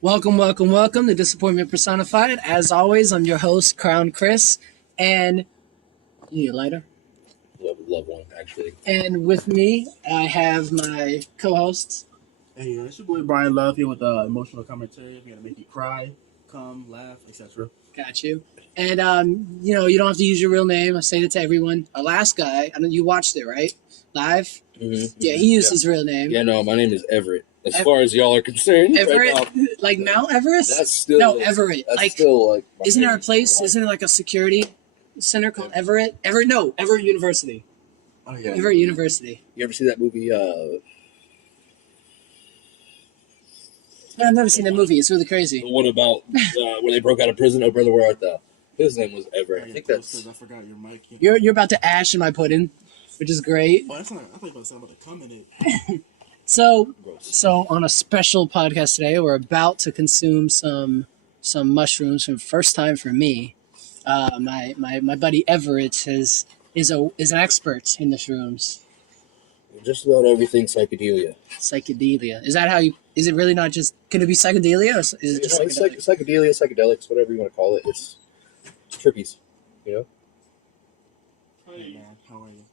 Welcome to Disappointment Personified. As always, I'm your host, Krowned Kris, and you need a lighter? Love one, actually. And with me, I have my co-hosts. Hey, it's your boy Bryan Love here with emotional commentary. We're gonna make you cry, come, laugh, etc. Got you. And you don't have to use your real name. I say that to everyone. Our last guy, I know you watched it, right? Live? Mm-hmm. Yeah, he used his real name. Yeah, no, my name is Everett. As far as y'all are concerned, Everett, right now, like Mount Everest? that's still Everett. That's like, still like. isn't there a place? Isn't there like a security center called Everett? Everett University. Oh yeah. Everett University. You ever see that movie? I've never seen that movie. It's really crazy. The one about when they broke out of prison? Oh, brother, where art thou? His name was Everett. I think that's. I forgot your mic. You're about to ash in my pudding, which is great. Oh, that's not. I think about to come in it. So on a special podcast today, we're about to consume some mushrooms for the first time for me. My buddy Everett is an expert in the shrooms. Just about everything psychedelia. Psychedelia. Is that how you? Is it really not just? Can it be psychedelia? Or is it just it's like psychedelia, psychedelics, whatever you want to call it. It's trippies, you know. Hey man, how are you?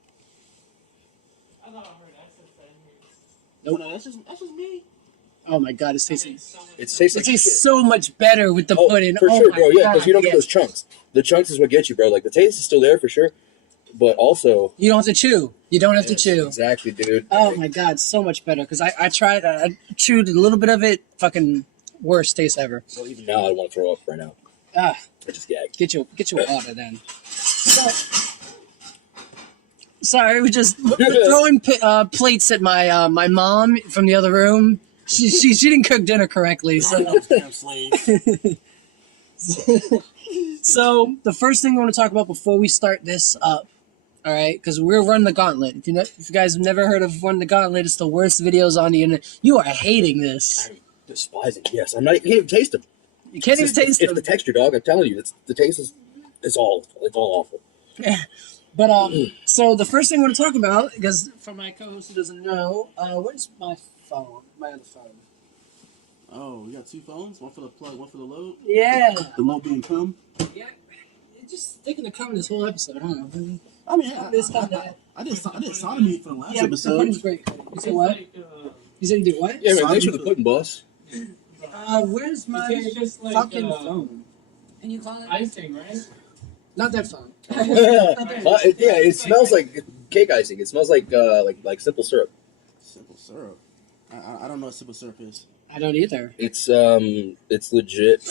I thought I heard accents in here. Nope. No, that's just me. Oh my god, it's tasting. It tastes It like tastes shit. so much better with the pudding. For oh sure, my bro. Yeah, because God, you don't get yes. those chunks. The chunks is what gets you, bro. Like the taste is still there for sure, but also You don't have to chew. You don't have to Yes, chew. Exactly, dude. Oh my god, so much better. Because I tried, I chewed a little bit of it. Fucking worst taste ever. Well, even now, I want to throw up right now. Ah, I just gagged. get your water then. Sorry, we just throwing plates at my mom from the other room. She didn't cook dinner correctly, so. Damn slave. So the first thing we want to talk about before we start this up, all right? Because we're running the Gauntlet. If you guys have never heard of Run the Gauntlet, it's the worst videos on the internet. You are hating this. I'm despising. Yes, I'm not. You can't even taste them. You can't even taste It's them. the texture, dog. I'm telling you, the taste is. It's all awful. But so the first thing I want to talk about, because for my co-host who doesn't know, where's my phone? My other phone. Oh, we got two phones. One for the plug, one for the load. Yeah. The load being come. Yeah. It's just taking the comment this whole episode. I don't know. I mean, This time that. I did sodomy for the last Yeah, the episode. pudding's great. You said what? You said you did what? Yeah, man. Sorry. Thanks for the pudding, boss. Where's my It's just like, fucking phone? And you call it? icing, right? Not that phone. Yeah, it smells like cake icing. It smells like simple syrup. Simple syrup. I don't know what simple syrup is. I don't either. It's legit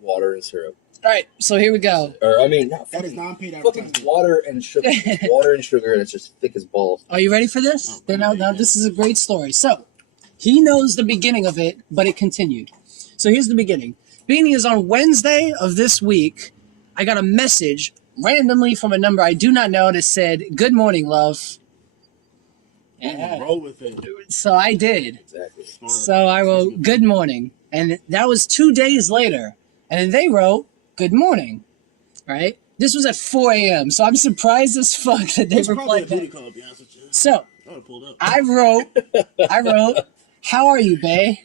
water and syrup. All right, so here we go. Or I mean, not That is non-paid fucking advertising. water and sugar. Water and sugar, and it's just thick as balls. Are you ready for this? Then now this is a great story. So he knows the beginning of it, but it continued. So here's the beginning. Beginning is on Wednesday of this week. I got a message randomly from a number I do not know that said, "Good morning, love." Yeah. Roll with it. So I did. Exactly. Smart. So I wrote, "Good morning." And that was 2 days later. And then they wrote, "Good morning." Right? This was at 4 a.m. So I'm surprised as fuck that they It's probably a replied booty back. call, to be honest with you. So I would've pulled up. I wrote, "How are you, bae?"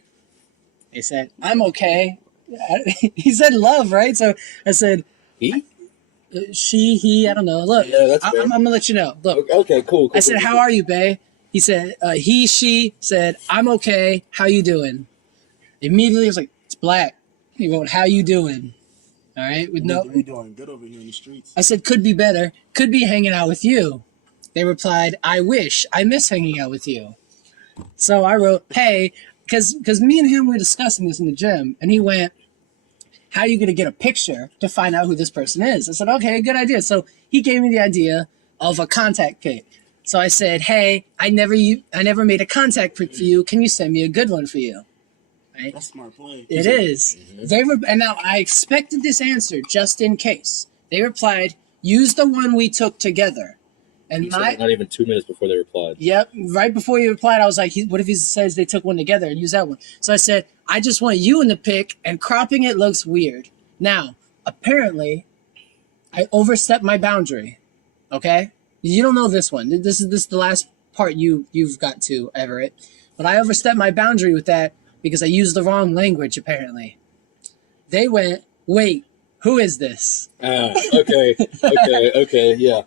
He said, "I'm okay." He said love, right? So I said, He? she, he, I don't know. Look, Yeah, that's fair. I'm gonna let you know. Look, Okay, cool. I said, "How are you, bae?" He said, he, she said, "I'm okay. How you doing?" Immediately, I was like, "It's black." He wrote, "How you doing?" All right, with no. We doing good over here in the streets. I said, "Could be better. Could be hanging out with you." They replied, "I wish. I miss hanging out with you." So I wrote, "Hey," because me and him were discussing this in the gym, and he went, "How are you going to get a picture to find out who this person is?" I said, "Okay, good idea." So he gave me the idea of a contact pic. So I said, "Hey, I never made a contact pic for you. Can you send me a good one for you?" Right? That's smart play. It is. And now I expected this answer just in case. They replied, "Use the one we took together." And He said it not even 2 minutes before they replied. Yep. Right before he replied, I was like, what if he says they took one together and use that one? So I said, "I just want you in the pic, and cropping it looks weird." Now, apparently, I overstepped my boundary. Okay? You don't know this one. This is the last part you've got to, Everett. But I overstepped my boundary with that because I used the wrong language, apparently. They went, wait, who is this? Okay, yeah.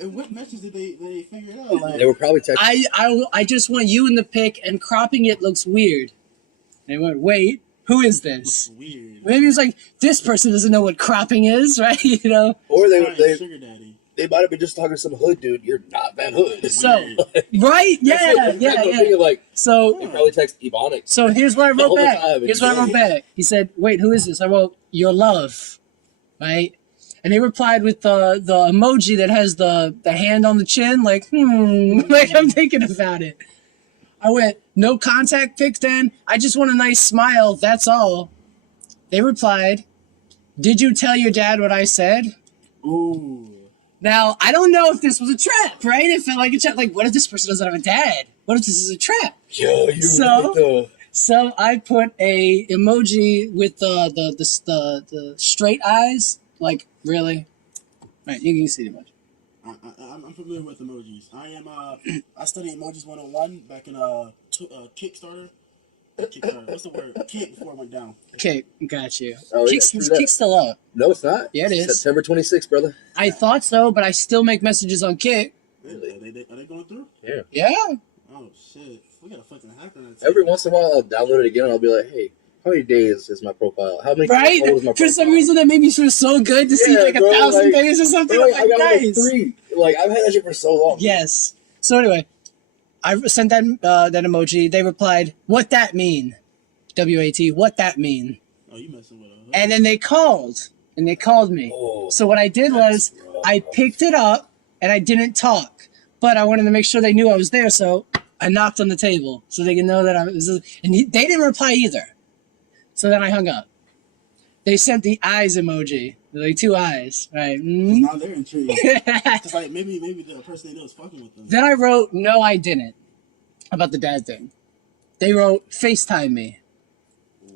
And what message did they figure it out? Like, They were probably texting. I just want you in the pic, and cropping it looks weird. They went, wait, who is this? weird. Maybe it's like, this person doesn't know what cropping is, right? You know? Or they Sugar daddy. might have been just talking to some hood dude. You're not that hood. So, right? Yeah. Like, So, they probably text Ebonics. so here's what I wrote All the back. time. Here's what I wrote back. He said, wait, who is this? I wrote, your love, right? And they replied with the emoji that has the hand on the chin, like, like I'm thinking about it. I went, no contact pic then? I just want a nice smile, that's all. They replied, did you tell your dad what I said? Ooh. Now, I don't know if this was a trap, right? It felt like a trap. Like, what if this person doesn't have a dad? What if this is a trap? Yo, So I put a emoji with the straight eyes. Like, really? Right, you can see the emoji. I'm familiar with emojis. I studied emojis 101 back in Kickstarter. Kickstarter. What's the word? Kick before it went down. Okay, got you. Oh, yeah, Kick's true that. still up. No, it's not. Yeah, it is. September 26th, brother. I thought so, but I still make messages on Kick. Really? Are they going through? Yeah. Yeah. Oh shit! We got a fucking hacker. Every once in a while, I'll download it again and I'll be like, hey, how many days is my profile? How many Right? photos is my For profile? some reason, that made me feel so good to see Yeah, like bro, 1,000 like, days or something. Bro, I'm I like, got nice. like 3. Like, I've had that shit for so long. Yes. So anyway, I sent that emoji. They replied, "What that mean?" WAT. What that mean? Oh, you messing with her? And then they called, and they called me. Oh, So what I did was I picked it up and I didn't talk, but I wanted to make sure they knew I was there. So I knocked on the table so they could know that I was. And they didn't reply either. So then I hung up. They sent the eyes emoji, like 2 eyes, right? Mm-hmm. Now they're intrigued. It's like maybe the person they know is fucking with them. Then I wrote, no, I didn't, about the dad thing. They wrote, FaceTime me,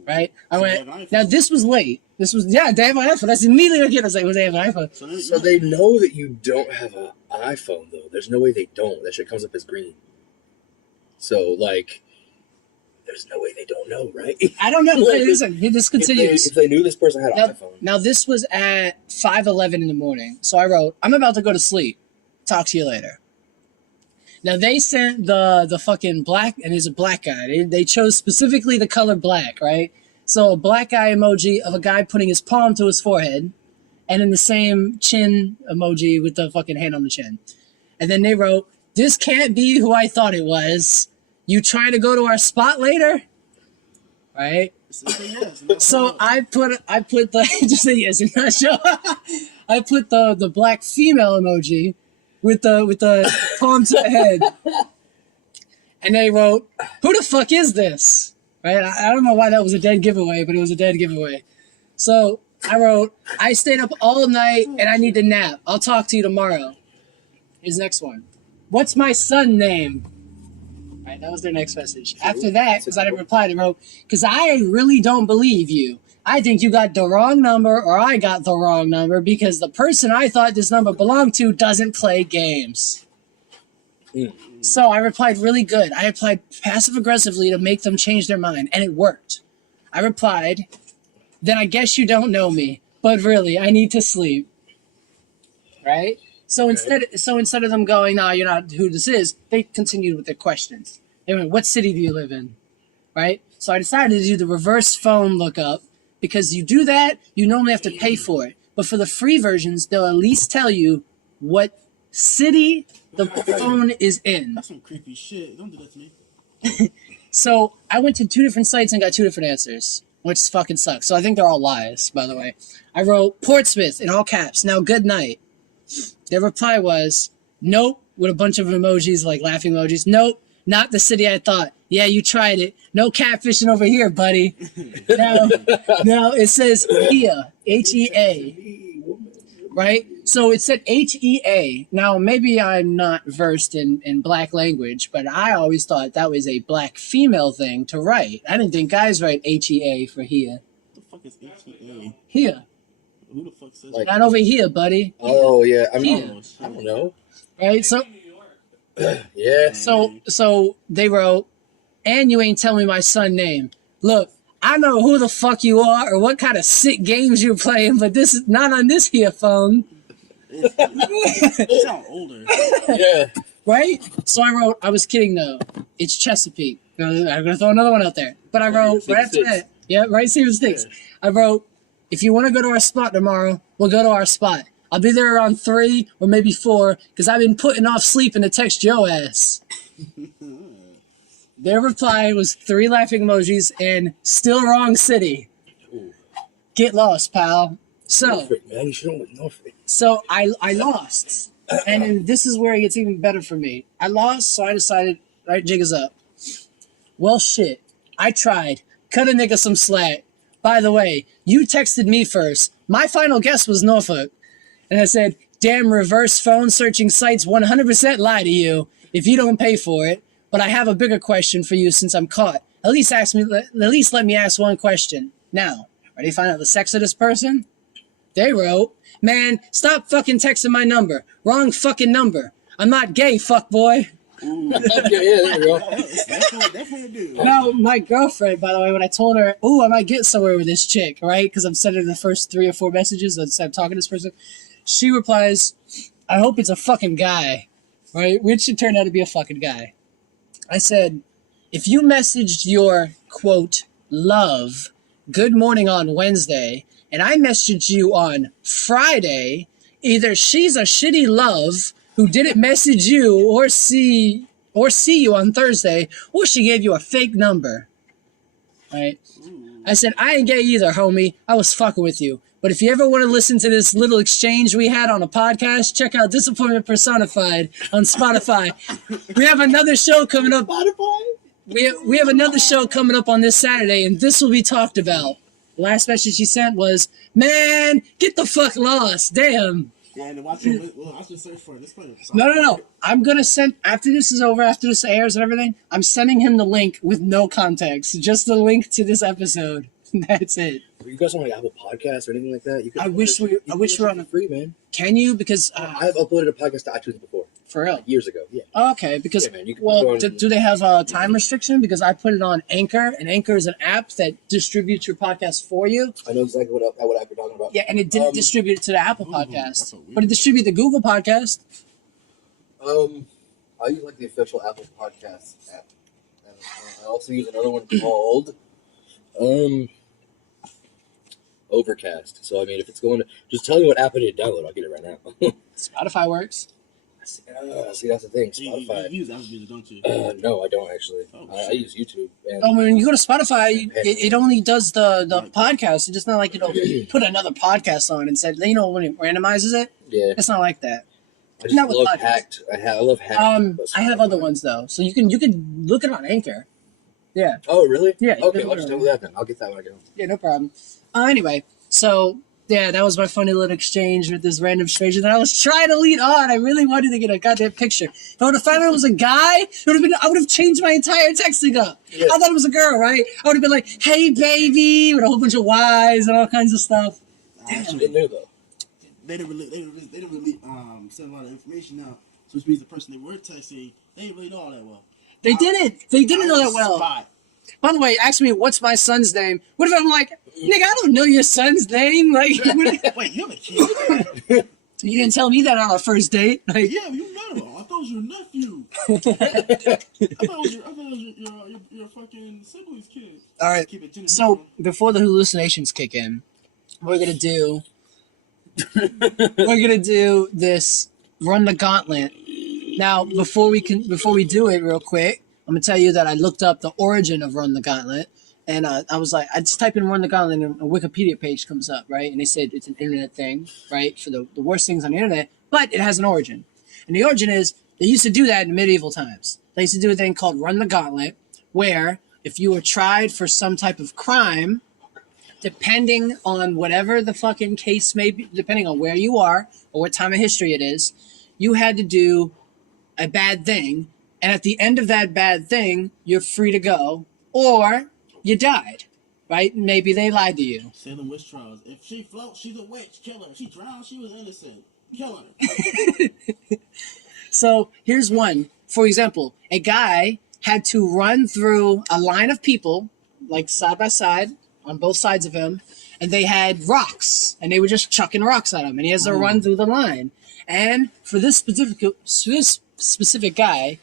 right? I So went, now this was late. This was, yeah, they have an iPhone. That's immediately what I get. I was like, well, they have an iPhone. So they know that you don't have an iPhone, though. There's no way they don't. That shit comes up as green. So, like, there's no way they don't know, right? I don't know. Like, Listen, this continues. If they knew this person had an iPhone. Now, this was at 5:11 in the morning. So I wrote, I'm about to go to sleep. Talk to you later. Now, they sent the fucking black, and he's a black guy. They chose specifically the color black, right? So a black guy emoji of a guy putting his palm to his forehead, and in the same chin emoji with the fucking hand on the chin. And then they wrote, this can't be who I thought it was. You trying to go to our spot later? Right? Yes, So I put the just say yes and not show. I put the black female emoji with the palm to the head, and they wrote, "Who the fuck is this?" Right? I don't know why that was a dead giveaway, but it was a dead giveaway. So I wrote, "I stayed up all night and I need to nap. I'll talk to you tomorrow." Here's the next one. What's my son name? Right, that was their next message. After that, because I didn't reply, they wrote, because I really don't believe you. I think you got the wrong number or I got the wrong number because the person I thought this number belonged to doesn't play games. So I replied really good. I replied passive-aggressively to make them change their mind, and it worked. I replied, then I guess you don't know me, but really, I need to sleep. Right? So instead of them going, no, you're not who this is, they continued with their questions. They went, what city do you live in? Right? So I decided to do the reverse phone lookup because you do that, you normally have to pay for it. But for the free versions, they'll at least tell you what city the phone is in. That's some creepy shit. Don't do that to me. So I went to 2 different sites and got 2 different answers, which fucking sucks. So I think they're all lies, by the way. I wrote Portsmouth in all caps. Now, good night. Their reply was, nope, with a bunch of emojis, like laughing emojis. Nope, not the city I thought. Yeah, you tried it. No catfishing over here, buddy. Now it says HEA, H-E-A, right? So it said H-E-A. Now, maybe I'm not versed in black language, but I always thought that was a black female thing to write. I didn't think guys write H-E-A for HEA. What the fuck is H-E-A? HEA. Who the fuck says Like- that? Not over here, buddy. Oh, yeah. I mean, Yeah. I don't know. Right? So Yeah. So they wrote, and you ain't tell me my son name. Look, I know who the fuck you are or what kind of sick games you're playing, but this is not on this here phone. You sound older. Yeah. Right? So I wrote, I was kidding though. It's Chesapeake. I'm going to throw another one out there. But I wrote, right after that, yeah, right, Steven Sticks. I wrote, if you want to go to our spot tomorrow, we'll go to our spot. I'll be there around 3 or maybe 4 because I've been putting off sleeping to text your ass. Their reply was 3 laughing emojis and still wrong city. Ooh. Get lost, pal. So, Norfolk, man. You should know what Norfolk. so I lost. And then this is where it gets even better for me. I lost, so I decided, right, jig is up. Well, shit. I tried. Cut a nigga some slack. By the way, you texted me first. My final guess was Norfolk. And I said, damn reverse phone searching sites 100% lie to you if you don't pay for it. But I have a bigger question for you since I'm caught. At least let me ask one question. Now, ready to find out the sex of this person? They wrote, man, stop fucking texting my number. Wrong fucking number. I'm not gay, fuckboy. Yeah, there you go. Definitely a dude. Now, my girlfriend, by the way, when I told her, I might get somewhere with this chick, right? Because I'm sending her the first 3 or 4 messages as I'm talking to this person. She replies, I hope it's a fucking guy, right? Which it turned out to be a fucking guy. I said, if you messaged your, quote, love, good morning on Wednesday, and I messaged you on Friday, either she's a shitty love who didn't message you or see you on Thursday, or she gave you a fake number. Right? I said, I ain't gay either, homie. I was fucking with you. But if you ever want to listen to this little exchange we had on a podcast, check out Disappointment Personified on Spotify. We have another show coming up. Spotify? We have another show coming up on this Saturday, and this will be talked about. The last message she sent was, man, get the fuck lost. Damn. Yeah, and watch the search for it. Let's play it. No. I'm going to send, after this is over, after this airs and everything, I'm sending him the link with no context. Just the link to this episode. That's it. You guys on like Apple Podcasts or anything like that? You can I wish we were on a free, man. Can you? Because I've uploaded a podcast to iTunes before. For real? Years ago, yeah. Okay, because Yeah, man, you can do they have a time restriction? Because I put it on Anchor, and Anchor is an app that distributes your podcast for you. I know exactly what app you're talking about. Yeah, and it didn't distribute it to the Apple Podcast, that's so weird. but it distributed the Google Podcast. I use like the official Apple Podcast app. And I also use another one called Overcast. So I mean, if it's going to just tell me what app I need to download, I'll get it right now. Spotify works. See, that's the thing. You Spotify. use Apple Music, don't you? No, I don't actually. Oh, I shit. use YouTube. And Oh, when you go to Spotify, it only does the podcast. It's just not like put another podcast on and said when it randomizes it. yeah, It's not like that. I just not with love podcasts. Hacked. I love Hacked. I have other ones though, so you can look it on Anchor. Yeah. Oh, really? Yeah, you Okay, can I'll just look do it that then. I'll get that when I go. Yeah, no problem. Anyway, so yeah, that was my funny little exchange with this random stranger that I was trying to lead on. I really wanted to get a goddamn picture. If I would have found out it was a guy, I would have changed my entire texting up. Yeah. I thought it was a girl, right? I would have been like, "Hey, baby," with a whole bunch of Y's and all kinds of stuff. I didn't know though. They didn't really send a lot of information out. So which means the person they were texting, they didn't really know all that well. They didn't. They didn't know that well. Spot. By the way, ask me what's my son's name. What if I'm like, nigga, I don't know your son's name. Like, Wait, you have a kid? you didn't tell me that on our first date. Like, Yeah, you met him. I thought it was your nephew. I thought it was your fucking sibling's kid. all right. Keep it So before the hallucinations kick in, we're gonna do this run the gauntlet. Now, before we do it real quick, I'm gonna tell you that I looked up the origin of Run the Gauntlet, and I was like, I just type in Run the Gauntlet, and a Wikipedia page comes up, right? And they said it's an internet thing, right, for the worst things on the internet, but it has an origin, and the origin is they used to do that in medieval times. They used to do a thing called Run the Gauntlet, where if you were tried for some type of crime, depending on whatever the fucking case may be, depending on where you are or what time of history it is, you had to do a bad thing, and at the end of that bad thing, you're free to go, or you died, right? Maybe they lied to you. Salem witch trials. If she floats, she's a witch. Kill her. If she drowned, she was innocent. Kill her. So here's one. For example, a guy had to run through a line of people, like side by side on both sides of him, and they had rocks, and they were just chucking rocks at him, and he has to run through the line. And for this specific guy,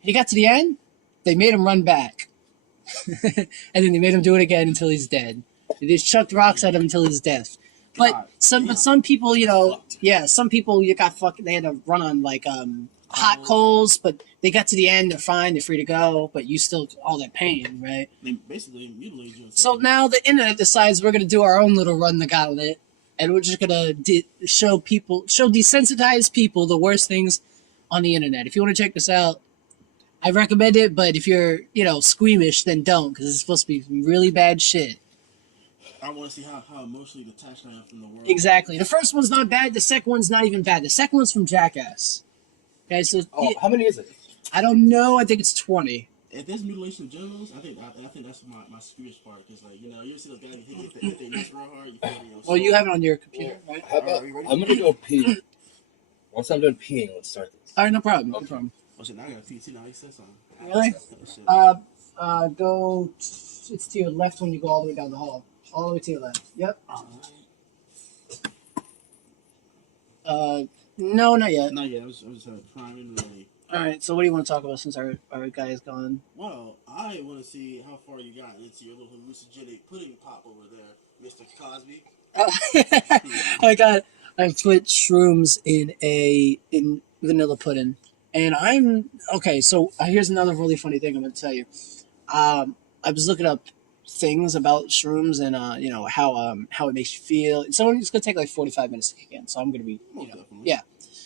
he got to the end, they made him run back, and then they made him do it again until he's dead. They just chucked rocks at him until his death. But some people, some people you got fucking. They had to run on like hot coals, but they got to the end. They're fine. They're free to go. But you still all that pain, right? They basically mutilated you. So now the internet decides we're gonna do our own little run the gauntlet, and we're just gonna show desensitized people the worst things on the internet. If you want to check this out, I recommend it. But if you're squeamish, then don't, because it's supposed to be some really bad shit. I want to see how emotionally detached I am from the world. Exactly. The first one's not bad. The second one's not even bad. The second one's from Jackass. Okay, so how many is it? I don't know. I think it's 20. If there's mutilation of genitals, I think that's my screwish part. Because you ever see those guys hit their nuts real hard, you feel Well, you have it on your computer, right? How about, I'm gonna go pee. Once I'm done peeing, let's start this. All right, no problem. Okay. No problem. Oh shit! Now I got a PT. Now he said something. Really? Go. It's to your left when you go all the way down the hall. All the way to your left. Yep. No, not yet. Not yet. I was just priming ready. All right. So, what do you want to talk about since our guy is gone? Well, I want to see how far you got into your little hallucinogenic pudding pop over there, Mr. Cosby. I put shrooms in vanilla pudding, and I'm okay. So here's another really funny thing I'm going to tell you. I was looking up things about shrooms and how it makes you feel. So it's going to take like 45 minutes to kick in. So I'm going to be yeah.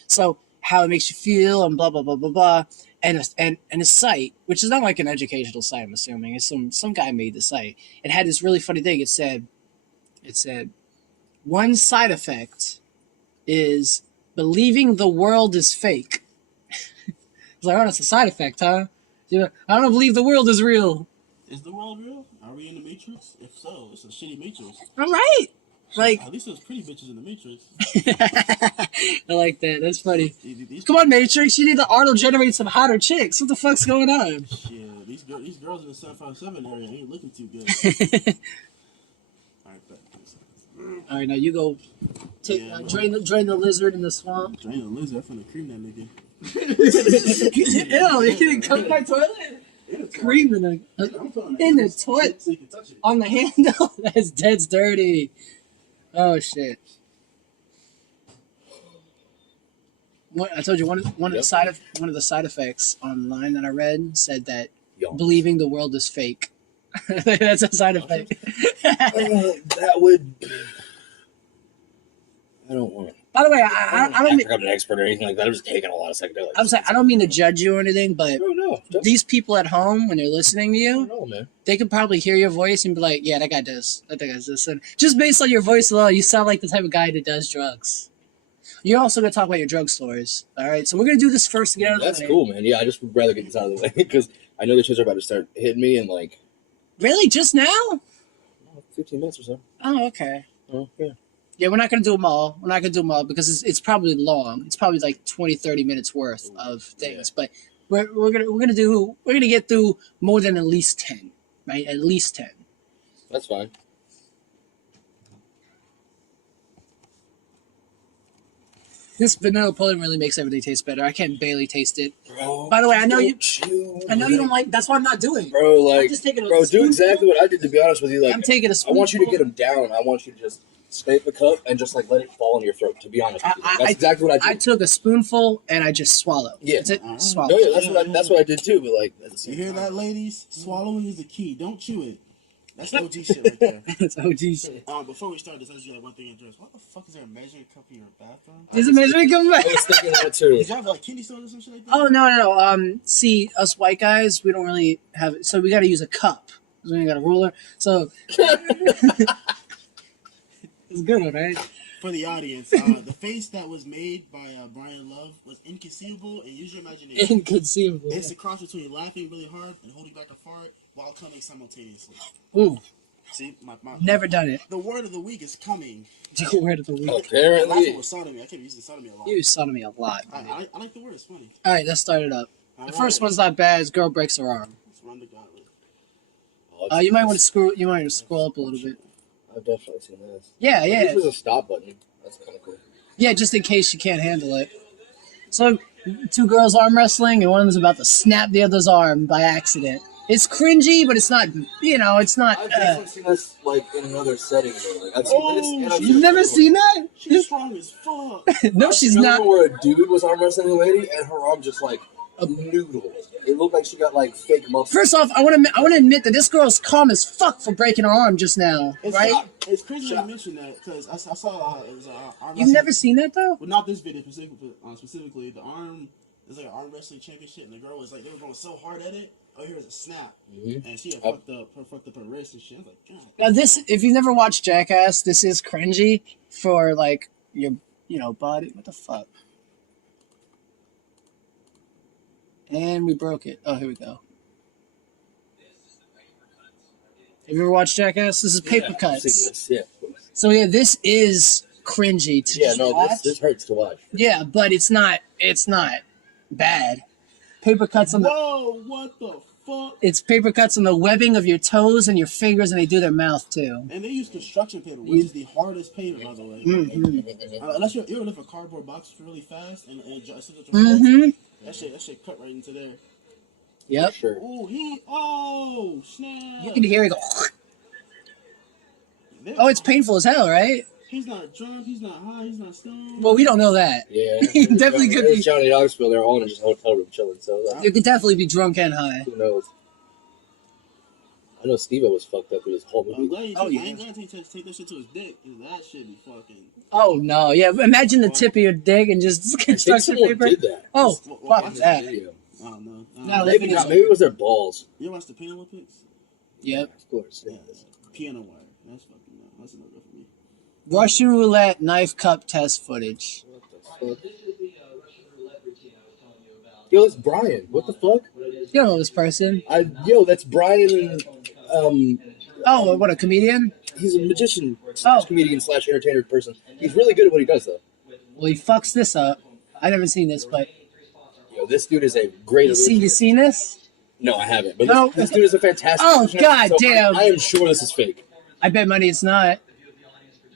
So how it makes you feel and blah blah blah blah blah, and a site, which is not like an educational site, I'm assuming. It's some guy made the site. It had this really funny thing. It said one side effect is believing the world is fake. It's like, oh, that's a side effect, huh? I don't believe the world is real. Is the world real? Are we in the Matrix? If so, it's a shitty Matrix. All right. Like, at least there's pretty bitches in the Matrix. I like that. That's funny. Come on, Matrix. You need to auto-generate some hotter chicks. What the fuck's going on? Yeah, these girls in the 757 area ain't looking too good. All right, now you go drain the lizard in the swamp. Drain the lizard? I'm finna cream that nigga. Ew, you didn't come to my toilet? Cream in the toilet. So you can touch it. On the handle? That's dirty. Oh, shit. I told you one of the side effects online that I read said that believing the world is fake. That's a side effect. That would. I don't want to. By the way, I don't mean I'm an expert or anything like that. I'm just taking a lot of psychedelics. I'm saying I don't mean to judge you or anything, but these people at home, when they're listening to you, man. they can probably hear your voice and be like, "Yeah, that guy does. That guy does this." And just based on your voice alone, you sound like the type of guy that does drugs. You're also gonna talk about your drug stories. All right, so we're gonna do this first to get out of the way. That's cool, man. Yeah, I just would rather get this out of the way because I know the shits are about to start hitting me in like. Really, just now? 15 minutes or so. Oh, okay. Oh, yeah. Yeah, we're not going to do them all. We're not going to do them all because it's probably long. It's probably like 20, 30 minutes worth of things. Yeah. But we're gonna get through more than at least 10, right? At least 10. That's fine. This vanilla pudding really makes everything taste better. I can barely taste it. Bro, by the way, I know you don't like. That's what I'm not doing. Bro, like, I'm just taking do exactly what I did. To be honest with you, like, I'm taking a spoonful. I want you to get them down. I want you to just scrape the cup and just like let it fall in your throat. To be honest, with you. That's exactly what I did. I took a spoonful and I just swallowed. Yeah, that's it. Swallow. No, yeah, that's what I did too. But like, you hear that, ladies? Swallowing is the key. Don't chew it. That's OG shit right there. That's OG shit. Before we start this, I just got one thing to address. What the fuck is there a measuring cup in your bathroom? There's a measuring cup. I was thinking that too. Did you have like kidney stones or some shit like that? Oh no. See, us white guys, we don't really have it, so we got to use a cup. We ain't got a ruler, so it's a good one, right? For the audience, the face that was made by Bryan Love was inconceivable, and use your imagination. Inconceivable. It's a cross between laughing really hard and holding back a fart while coming simultaneously. Ooh. See, my never done it. The word of the week is coming. The word of the week. Apparently. The last one was sodomy. I kept using sodomy a lot. You use sodomy a lot. I like the word. It's funny. All right, let's start it up. The first one's not bad. Girl breaks her arm. Let's run the gauntlet. You might want to scroll. You might want to scroll up a little bit. I've definitely seen this. Yeah, yeah, This is a stop button. That's kind of cool. yeah. Just in case you can't handle it. So, two girls arm wrestling, and one of them's about to snap the other's arm by accident. It's cringy, but it's not. You know, it's not. I've definitely seen this like in another setting. Though. Like, I've seen this. And I've seen You've never this seen that? She's strong as fuck. No, I she's remember not. where a dude was arm wrestling a lady, and her arm just like a noodle. It looked like she got like fake muscle. First off, I want to admit that this girl's calm as fuck for breaking her arm just now, It's right? It's crazy you mentioned that because I saw it was arm You've wrestling. never seen that though? Well, not this video specifically. The arm is like an arm wrestling championship, and the girl was like they were going so hard at it. Oh, here was a snap, and she had fucked up her wrist and shit. I was like, God. Now this, if you've never watched Jackass, this is cringy for like your, body. What the fuck? And we broke it. Oh, here we go. Have you ever watched Jackass? This is paper I've cuts. seen this. Yeah, of course. So yeah, this is cringy to Yeah, just no, watch. this hurts to watch. Yeah, but it's not bad. Paper cuts on the Whoa! What the fuck? it's paper cuts on the webbing of your toes and your fingers, and they do their mouth too. And they use construction paper, which is the hardest paper, by the way. Unless you ever lift a cardboard box really fast and adjust it to your that shit cut right into there. Yep. Sure. Oh snap! You can hear it go. There- Oh, it's painful as hell, right? He's not drunk. He's not high. He's not stoned. Well, we don't know that. Yeah. He definitely could be. There's Johnny Knoxville. They're all in just a hotel room chilling. So like, You could definitely be drunk and high. who knows? I know Steve-O was fucked up with his whole I'm movie. glad you Oh, I yeah. ain't gonna take that shit to his dick, cause that shit be fucking. Oh no, yeah. Imagine the tip of your dick and just I think construction someone paper. did that. Oh, Watch fuck the that. Video. I don't know. No, Maybe not. Maybe it was their balls. You watch the Pain Olympics? Yep. Of course. Yeah. Piano wire. That's fucking no. That's another for me. Russian roulette knife cup test footage. What the fuck? This is the Russian roulette routine I was telling you about. Yo, it's Brian. What the fuck? You don't know this person. Yo, that's Brian. Oh, what, a comedian? He's a magician, Oh. comedian / entertainer person. He's really good at what he does, though. Well, he fucks this up. I never seen this, but Yo, this dude is a great. you seen this? No, I haven't. But No. this dude is a fantastic. Oh, magician, God so damn. I am sure this is fake. I bet money it's not.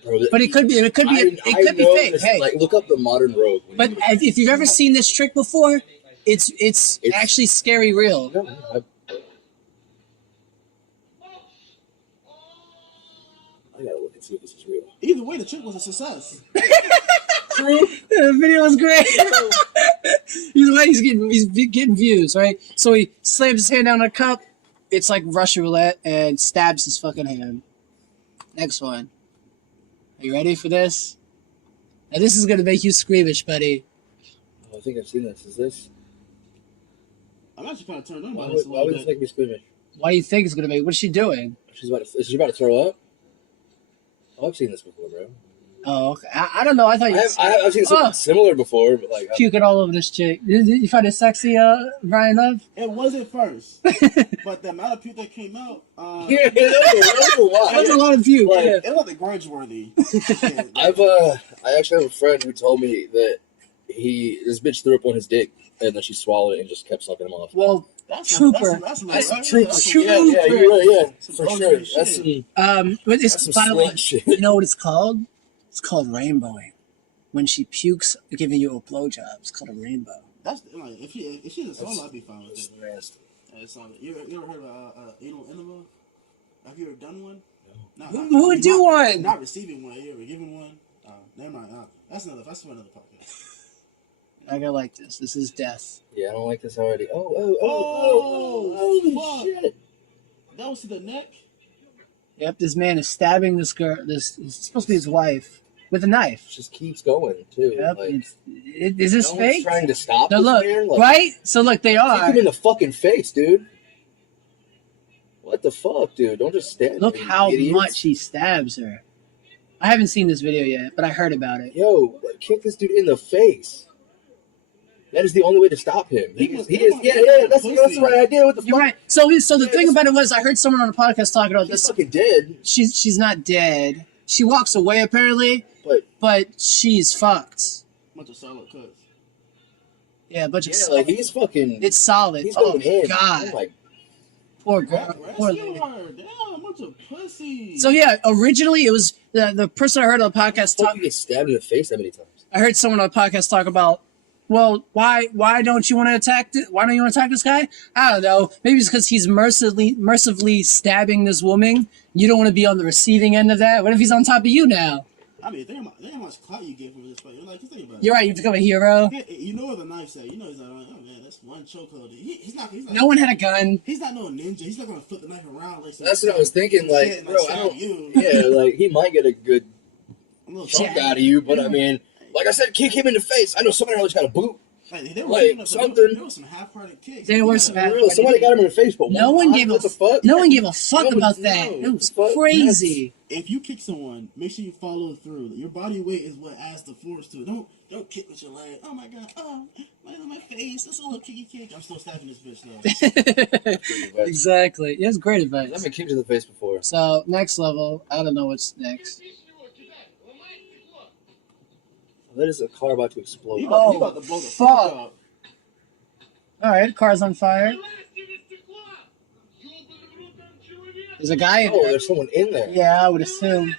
Bro, But it could be. It could be. It could be know fake. this- Hey, like look up the modern rogue. but if you've ever seen this trick before, it's actually scary real. I gotta look and see if this is real. Either way, the trick was a success. True. The video was great. Either way, he's getting views, right? So he slams his hand down a cup. It's like Russian roulette and stabs his fucking hand. Next one. Are you ready for this? Now this is gonna make you squeamish, buddy. Oh, I think I've seen this. Is this? I'm actually kind of turned on by Why this a would little this bit. make me squeamish? Why do you think it's gonna make? What's she doing? Is she about to throw up? Oh, I've seen this before, bro. Oh, okay. I don't know. I thought I've seen something similar before, but like. puking all over this chick. You find it sexy, Brian Love? It wasn't first, but the amount of puke that came out, Yeah, that was a lot. That's a lot of puke. Like, Yeah. it was like grudge worthy. I actually have a friend who told me that this bitch threw up on his dick and then she swallowed it and just kept sucking him off. Well, That's Trooper. That's Trooper. Yeah, you're right, yeah, for Some sure. bullshit That's shit. some, but that's it's some by the way, slut shit. you know what it's called? It's called rainbowing. When she pukes, giving you a blowjob, it's called a rainbow. That's like if she's a solo, I'd be fine with it. Nasty. It's not. You ever heard of anal enema? Have you ever done one? No. Who would do one? Not receiving one. You ever given one? Never mind. That's for another podcast. I gotta like this. This is death. Yeah, I don't like this already. Oh, Holy fuck. shit. That was to the neck. Yep, this man is stabbing this girl. This is supposed to be his wife with a knife. It just keeps going, too. Yep. Like, Is this no one's fake? trying to stop No, this look. man. Like, Right? So look, they kick are. him in the fucking face, dude. What the fuck, dude? Don't just stand Look there, you how idiots. much he stabs her. I haven't seen this video yet, but I heard about it. Yo, like, kick this dude in the face. That is the only way to stop him. He is. Yeah. That's the right idea. What the fuck? You're right. So the thing about it was, I heard someone on a podcast talking about He's this. fucking dead. She's not dead. She walks away apparently, but she's fucked. Bunch of solid cuts. Yeah, a bunch of Yeah, like he's fucking. It's solid. He's Oh going in. God. I'm like, Poor girl. Poor Rescue lady. her. Damn, bunch of pussy. So yeah, originally it was the person I heard on the podcast How talk. you get stabbed in the face that many times? I heard someone on the podcast talk about, well, why don't you want to attack? Why don't you want to attack this guy? I don't know. Maybe it's because he's mercifully stabbing this woman. You don't want to be on the receiving end of that. What if he's on top of you now? I mean, think how much clout you get from this fight. Like, just think about it. You're right. You become a hero. You know where the knife's at. You know he's like, oh man, that's one chokehold. He's not. No one had a gun. He's not no ninja. He's not gonna flip the knife around like. That's what I was thinking. Like, shit, bro, I stab don't. you. Yeah, like he might get a good I'm a little chunk shocked. out of you, but I mean, like I said, kick him in the face. I know somebody else got a boot. Like, there Like, was something. There was some half-hearted kicks. There were Yeah. some For real, somebody got him in the face, but No one gave what the fuck? No one gave a fuck No, about no, that. what It was the fuck? crazy. If you kick someone, make sure you follow through. Your body weight is what adds the force to it. Don't kick with your leg. Oh my god. Oh, my face. That's a little kicky kick. I'm still stabbing this bitch though. Exactly. Yeah, it's great advice. I've been kicked in the face before. So next level, I don't know what's next. That is a car about to explode. He Oh, about to blow the fuck. fuck up. All right, car's on fire. There's a guy in Oh, there. there's someone in there. Yeah, I would assume.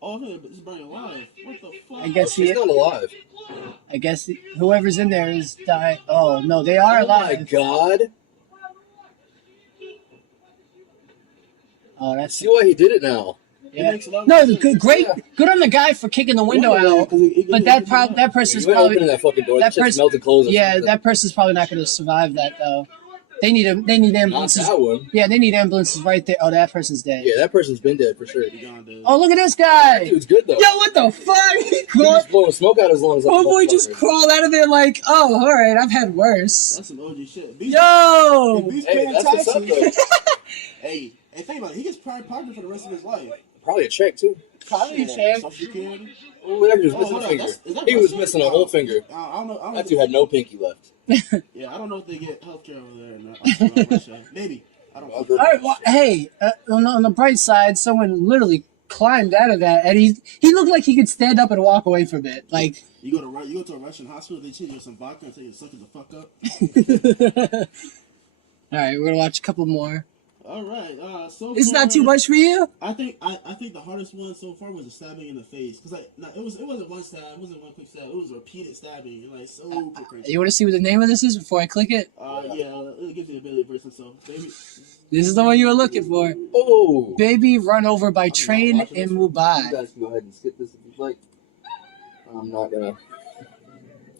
Oh, this is burning alive. What the fuck? I guess She's he. still alive. I guess whoever's in there is dying. Oh no, they are Oh my alive. god. Oh, I that's see why he did it now. yeah. makes a lot of No, sense. good on the guy for kicking the window out. But that person's You opening probably that fucking door. that That person- melted clothes. Or yeah, something. that person's probably not going to survive that though. They need Not ambulances. that one. Yeah, they need ambulances right there. Oh, that person's dead. Yeah, that person's been dead for sure. Oh, look at this guy. Dude's good though. Yo, what the fuck? He He crawled. was blowing smoke out his lungs. Like Oh a boy, just motherfucker. crawled out of there like, oh, all right, I've had worse. That's some OG shit. Yo. Beast Hey, paying that's what's up taxes. though. Hey, think about it. He gets partner for the rest of his life. Probably a check too. Probably a Shit, check. Social Security. Oh, that dude was Oh, missing hold a on, finger. is that He was Russian? missing a whole finger. I don't know. That dude had no pinky left. Yeah, I don't know if they get healthcare over there in Russia. Maybe. I don't know. All right, well, hey, on the bright side, someone literally climbed out of that, and he looked like he could stand up and walk away from it. Like, You go to a Russian hospital, they change you some vodka and tell you to suck it the fuck up. all right, we're gonna watch a couple more. All right. So It's far, not too much for you. I think the hardest one so far was the stabbing in the face, because it wasn't one stab, it wasn't one quick stab, it was repeated stabbing, like super crazy. You want to see what the name of this is before I click it? Yeah, it gives you the ability to brace himself. Baby. This is the one you were looking for. Oh. Baby run over by train watching in this You Mumbai. guys can go ahead and skip this if you'd like. I'm not gonna.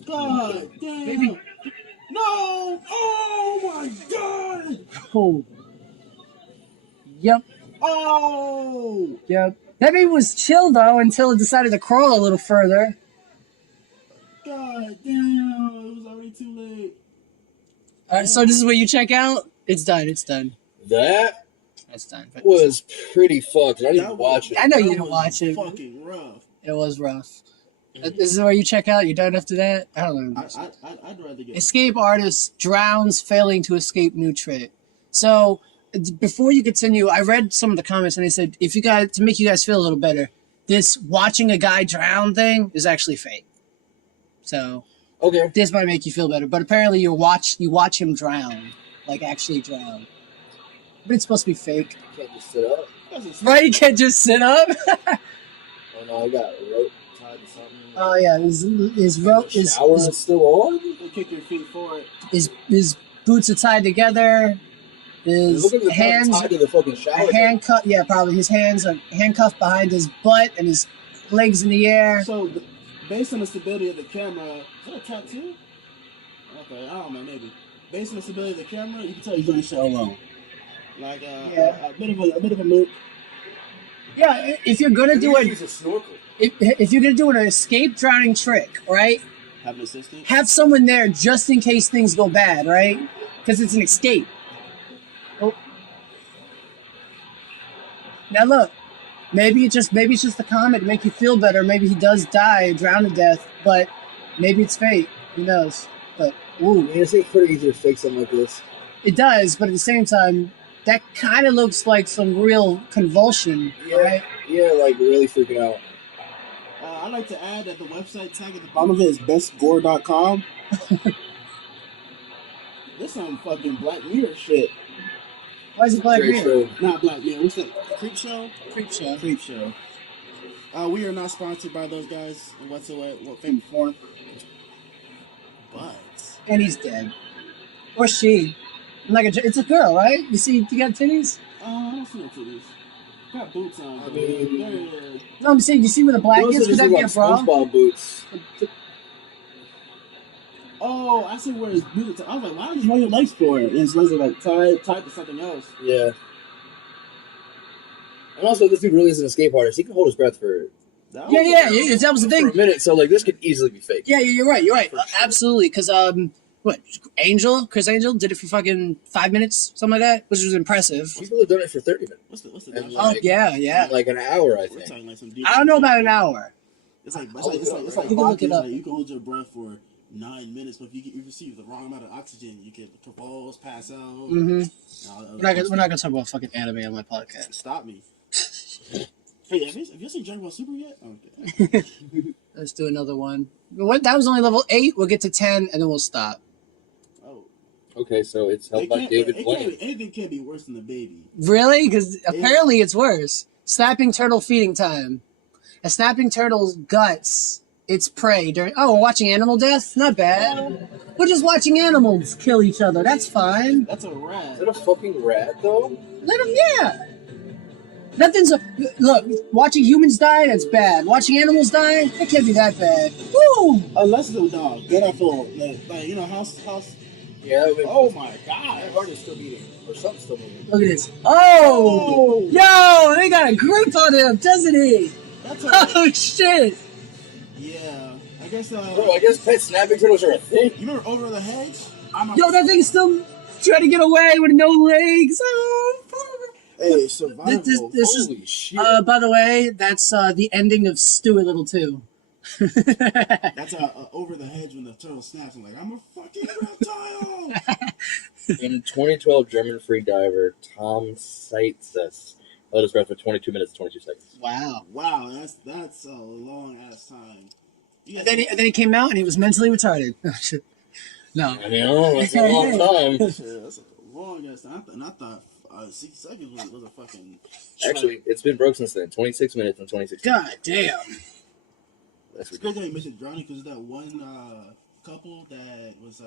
God damn. Baby. No! Oh my god! Oh. Yep, Oh! yep. That baby was chill though until it decided to crawl a little further. God damn! It was already too late. All right, so this is where you check out. It's done. It's done. That It's done. But was pretty fucked. I didn't That even watch it. I know you That didn't was watch it. Fucking rough. It was rough. This is where you check out. You're done after that. I don't know. I'd rather get. Escape artist drowns, failing to escape new trick. So before you continue, I read some of the comments and they said if you guys to make you guys feel a little better, this watching a guy drown thing is actually fake. So Okay. this might make you feel better, but apparently you watch him drown, like actually drown. But it's supposed to be fake, Can't just sit up. right? You can't just sit up. Oh no, I got a rope tied to something. Oh yeah, his rope The is shower is still on. You kick your feet forward. his boots are tied together. His Look at the hands tied to the fucking shower. handcuffed. Yeah, probably his hands are handcuffed behind his butt and his legs in the air. So, based on the stability of the camera, is that a tattoo? Okay, I don't know, maybe. Based on the stability of the camera, you can tell he's doing shit alone. Like Yeah. a bit of a moot. Yeah, if you're gonna do it, Use a snorkel. if you're gonna do an escape drowning trick, right? Have an assistant. Have someone there just in case things go bad, right? Because it's an escape. Oh. Now look, maybe it's just the comic to make you feel better. Maybe he does die, drown to death, but maybe it's fake. Who knows? But ooh, Man, it's pretty easy to fake something like this. it does. But at the same time, that kind of looks like some real convulsion, right? Yeah, like really freaking out. I'd like to add that the website tag at the bottom of it is bestgore.com. This some fucking Black Mirror shit. Why is it Black Great Mirror? show. Not Black Mirror. What's that? Creep Show? Creep show. Creep Show. We are not sponsored by those guys in whatsoever, what famous form. But And he's dead. Or she. It's a girl, right? You got titties? I don't see no titties. Got boots on. I mean- They're- No, I'm saying, you see where the black Those is? are Could just that be a like bra? SpongeBob boots. Oh, I see where his boots. I was like, why don't you run your legs for it? And it's like tied to something else. Yeah. And also, this dude really is an escape artist. He can hold his breath for Yeah, that was the for thing. a minute. So like, this could easily be fake. Yeah, you're right. For sure. Absolutely. Because, Chris Angel did it for fucking 5 minutes, something like that, which was impressive. People have done it for 30 minutes. What's the And Oh, like- yeah. Like an hour, I We're think. talking like some deep. I don't know about an hour. It's like You can vodka. look it up. Like you can hold your breath for 9 minutes, but if you receive the wrong amount of oxygen, you can convulse, pass out. Mm-hmm. We're We're not going to talk about fucking anime on my podcast. Stop me. Hey, have you seen Dragon Ball Super yet? Okay. Let's do another one. That was only level 8. We'll get to 10, and then we'll stop. Oh. Okay, so it's held by David Blaine. Anything can't be worse than the baby. Really? Because apparently it's worse. Snapping turtle feeding time. A snapping turtle's guts, its prey during... Oh, we're watching animal death? Not bad. We're just watching animals kill each other. That's fine. That's a rat. Is that a fucking rat, though? Let them, yeah. Nothing's... Look, watching humans die, that's bad. Watching animals die, it can't be that bad. Woo! Unless it's a dog, then I feel like house. Yeah, I mean, Oh my my god. heart is still beating. Or something's still moving. Look at this. Oh! Yo, they got a grip on him, doesn't he? That's Oh, shit. yeah. I guess. Bro, I guess pet snapping turtles are a thing. You remember Over the Hedge? Yo, that thing's still trying to get away with no legs. Oh, Hey, survival. This is, Holy shit. by the way, that's the ending of Stuart Little 2. That's Over the Hedge when the turtle snaps. I'm like, I'm a fucking reptile. In 2012, German free diver Tom Seitzes held his breath for 22 minutes and 22 seconds. Wow. Wow, that's a long ass time. You And then he came out and he was mentally retarded. No. I mean, oh, that's a long time. that's a long ass time. And I thought 60 seconds was a fucking. Actually, it's been broke since then. 26 minutes and 26 seconds. God damn. That's It's good ridiculous. that you mentioned drowning because that one couple that was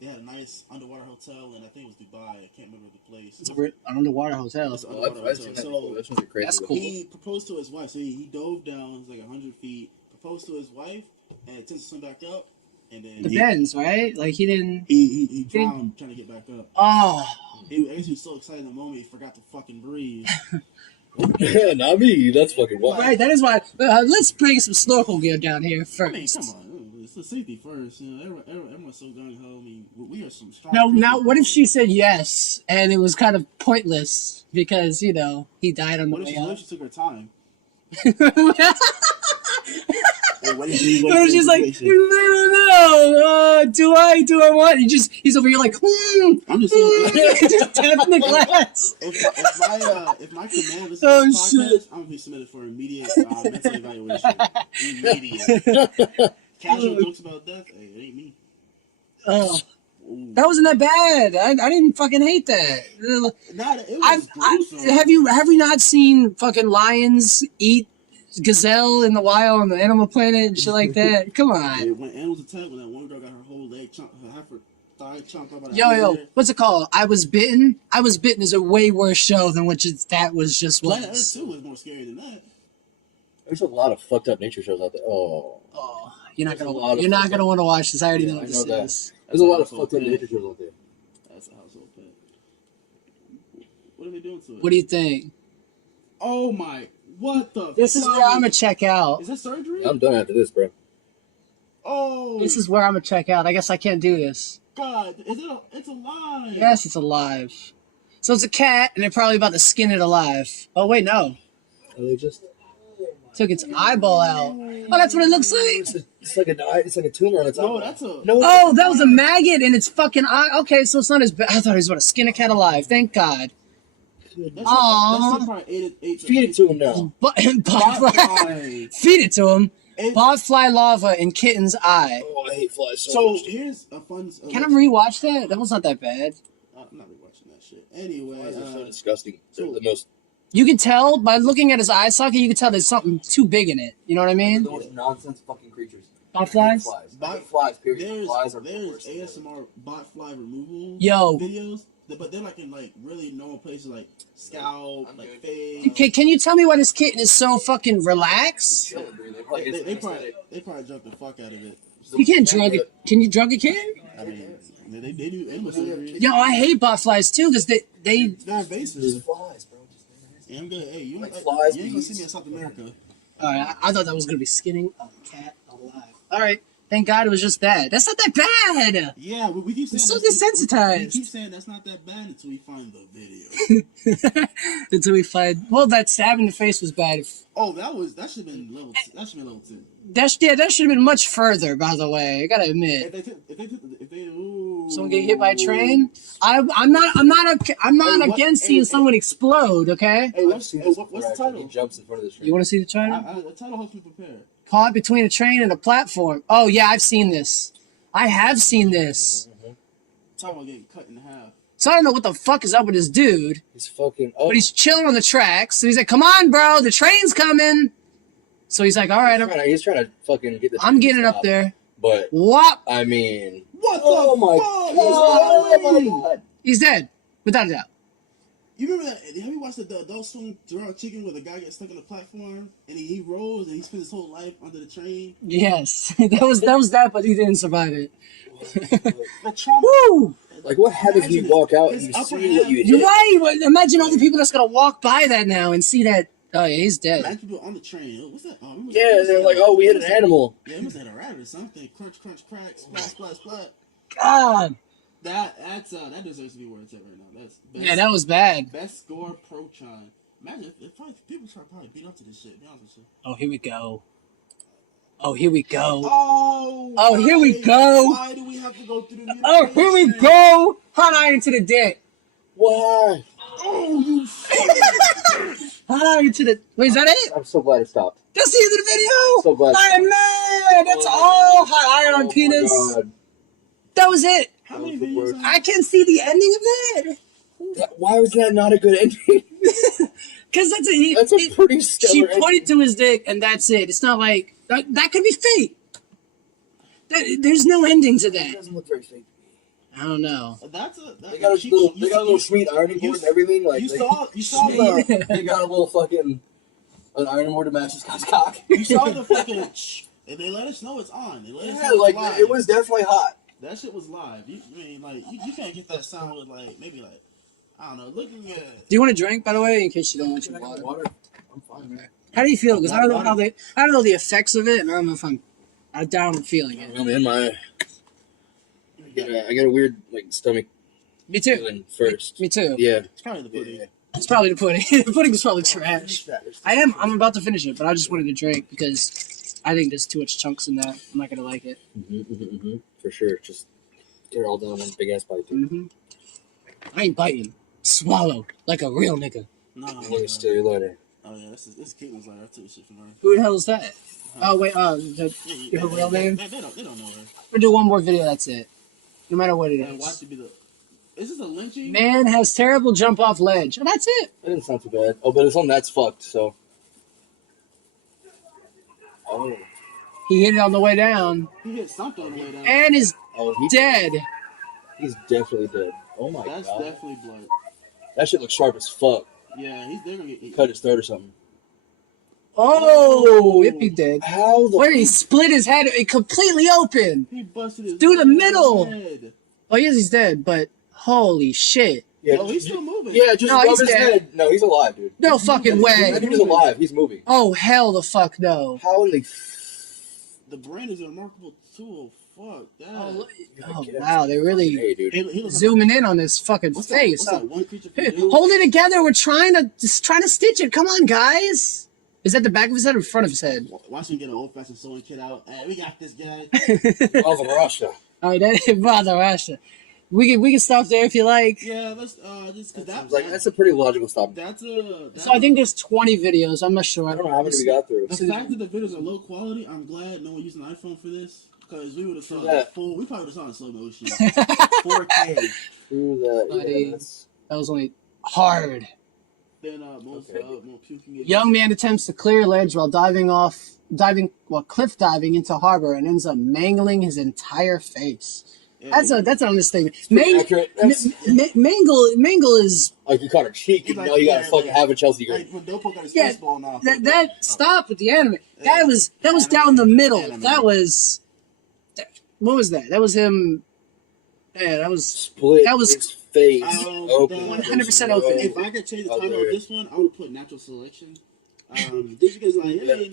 they had a nice underwater hotel and I think it was Dubai. I can't remember the place. It's an underwater hotel. It's an Oh, underwater I've seen hotel. that before. That sounds crazy. That's cool. He proposed to his wife. So he dove down, it was like 100 feet. Proposed to his wife and attempted to swim back up, and then The bends, right? Like he didn't. he drowned trying to get back up. Oh. I guess he was so excited in the moment he forgot to fucking breathe. Yeah, not me. That's fucking wild. Right, that is why. Let's bring some snorkel gear down here first. I mean, come on, it's the safety first. You know, everyone's so gung ho. I mean, we are some strong. Now, people. what if she said yes and it was kind of pointless because he died on the What way if up? she took her time? What What if she's like, I don't know. Do I want? He's over here like, I'm just saying. just tapping the glass. If my command listens Oh, to this podcast, shit. I'm gonna be submitted for immediate mental evaluation. Immediate. Casual jokes about death. Hey, it ain't me. Oh, Ooh. that wasn't that bad. I didn't fucking hate that. Nah, it was gruesome. Have we not seen fucking lions eat gazelle in the wild on the Animal Planet and shit like that? Come on. When animals attack, when that one girl got her whole leg half her thigh chomped up by the Yo, alligator. what's it called? I Was Bitten. I Was Bitten is a way worse show than that was just Planet Earth was. 2 was more scary than that. There's a lot of fucked up nature shows out there. Oh. Oh, you're not There's a lot gonna of want fucking- to watch this. I already Yeah, know what I this know that. is. There's a lot of Household fucked up pet. nature shows out there. That's a household pet. What are they doing to it? What do you think? Oh my! What the? This is where I'm gonna check out. Is that surgery? I'm done after this, bro. Oh. This is where I'm gonna check out. I guess I can't do this. God. Is it? It's alive. Yes, it's alive. So it's a cat, and they're probably about to skin it alive. Oh wait, no. Are they just? Took its eyeball out. Oh, that's what it looks like. It's like a tumor on its No, eyeball. that's a. No. Oh, that was a maggot in its fucking eye. Okay, so it's not as bad. I thought he was about to skin a cat alive. Thank God. That's Aw. probably ate Feed it to him now. But Bye. feed it to him. Botfly lava in kitten's eye. Oh, I hate flies So much. here's a fun. Can I rewatch that? That was not that bad. I'm not rewatching that shit. Anyway, Flies are so disgusting. They're the most. You can tell by looking at his eye socket. You can tell there's something too big in it. You know what I mean? The most nonsense fucking creatures. Botflies? Flies. I hate flies. Period. there's Flies are the worst. ASMR botfly removal Yo. videos, but they're like in like really normal places like scalp, like face. Can you tell me why this kitten is so fucking relaxed? Chilling, dude. They probably drug the fuck out of it. You can't drug it. Can you drug a kitten? I mean, they do animal surgery. Yo, I hate botflies too because they. They're invasive. Just flies, bro. Yeah, I'm good. Hey, you Like like flies, you ain't gonna see bees. me in South America. All right, I thought that was gonna be skinning a cat alive. All right, thank God it was just that. That's not that bad. Yeah, we keep saying so that's- desensitized. We keep saying that's not that bad until we find the video. Until we find. Well, that stab in the face was bad. Oh, that should have been level. That should have been level 2. That should have been much further. By the way, I gotta admit. If they ooh. Someone get hit by a train. I'm not against seeing someone explode. Okay. Hey, what's the He title? jumps in front of the train. You want to see the trailer? The title helps me prepare. Caught between a train and a platform. Oh yeah, I've seen this. I have seen this. Talking about getting cut in half. So I don't know what the fuck is up with this dude, He's fucking. Oh, but he's chilling on the tracks. So he's like, "Come on, bro, the train's coming." So he's like, "All right, he's trying to fucking get the. I'm getting up there." But Whop! I mean, What oh the my fuck? god! Oh my god! He's dead, without a doubt. You remember that? Have you watched the Adult Swim Gerard Chicken where the guy gets stuck on the platform and he rolls and he spends his whole life under the train? Yes, that was that, but he didn't survive it. The trauma. Woo! Like, what happens when you walk out and His you upper see what half- you hit? You're right. But imagine all the people that's gonna walk by that now and see that. Oh yeah, he's dead. Imagine people on the train. What's that? Oh, Yeah, they're like, oh, we hit an animal. Yeah, it must have had a rabbit or something. Crunch, crunch, crack, splash, splash, splash. God. That deserves to be where it's at right now. That's best, Yeah, that was bad. best score pro Chime. Imagine if people try to probably beat up to this shit. Be honest with you. Oh, here we go. Oh, here we go. Oh, here we go. Why do we have to go through the? Oh, here we go. Hot iron to the dick. Why? Oh, you. Hot iron to the. Wait, is that it? I'm so glad it stopped. That's the end of the video. So glad. I'm mad. That's all. Hot iron on penis. Oh my God. That was it. How many That was the videos? worst. I can see the ending of that. Why was that not a good ending? Because That's a pretty stellar she ending. pointed to his dick, and that's it. It's not like that could be fake. There's no ending to It that. doesn't look very fake. I don't know. They got a little sweet ironing board and everything. Like You they, saw the they got a little fucking an ironing board to match this guy's cock. you saw the fucking and they let us know it's on. They let us Yeah, know like it's live. it was definitely hot. That shit was live. You can't get that sound with maybe I don't know. Looking at Do you want a drink, by the way, in case you don't want your water? Water. I'm fine, man. How do you feel? Because I don't know the effects of it, and I don't know if I'm down with feeling it. I'm in my. I got a weird stomach Me too. feeling first. Me too. Yeah. it's probably the pudding. Yeah. It's probably the pudding. The pudding's probably trash. I'm about to finish it, but I just wanted to drink because I think there's too much chunks in that. I'm not gonna like it. For sure. Just get it all down one big ass bite. Mm-hmm. I ain't biting. Swallow like a real nigga. No. I'm gonna steal your lighter. Oh yeah, this is Caitlin's like I took shit from her. Who the hell is that? Oh wait, her real name? They don't know her. We'll do one more video. That's it. No matter what it And watch is. it be the. Is this a lynching? Man has terrible jump off ledge. Oh, that's it. That didn't sound too bad. Oh, but it's something that's fucked. So. Oh. He hit it on the way down He hit something on the way down. and is Oh, dead. He's definitely dead. Oh my That's god. definitely blood. That shit looks sharp as fuck. Yeah, they're gonna get. Cut his throat or something. Oh, if he did. How the? Where he split his head it completely open. He busted his Through the middle. head. Oh, yes, he's dead, but holy shit. Yeah, Oh, he's still moving. yeah, just No, rub he's his dead. head. No, he's alive, dude. No fucking way. That dude is alive. He's moving. Oh, hell the fuck no. How in the? The brain is a remarkable tool. Fuck that. Oh, wow, they really Hey, dude. He looks zooming in on this fucking What's face. that one creature Hey, can do? hold it together. We're trying to stitch it. Come on, guys. Is that the back of his head or the front of his head? Watch him get an old fashioned sewing kit out. Hey, we got this guy. Of Russia. All right, that bother Russia. We can stop there if you like. Yeah, let's just because That's a pretty logical stop. So I think there's 20 videos. I'm not sure. I don't know how many we got through. The fact that the videos are low quality, I'm glad no one used an iPhone for this because we would have saw the full. We probably would have saw it in slow motion, 4K. Through that, Buddy, yeah, that was only hard. Then more puking. Young man attempts to clear ledge while cliff diving into harbor and ends up mangling his entire face. Yeah, That's an understatement. accurate. Mangle is like you caught her cheek, and now you gotta fucking have a Chelsea girl. Like when Dopo got his Yeah, face blown off. that stop with the anime. That was down the middle. That was what was that? That was him. Yeah, that was Split. That was his face open. 100% open. If I could change the title of this one, I would put natural selection. Just because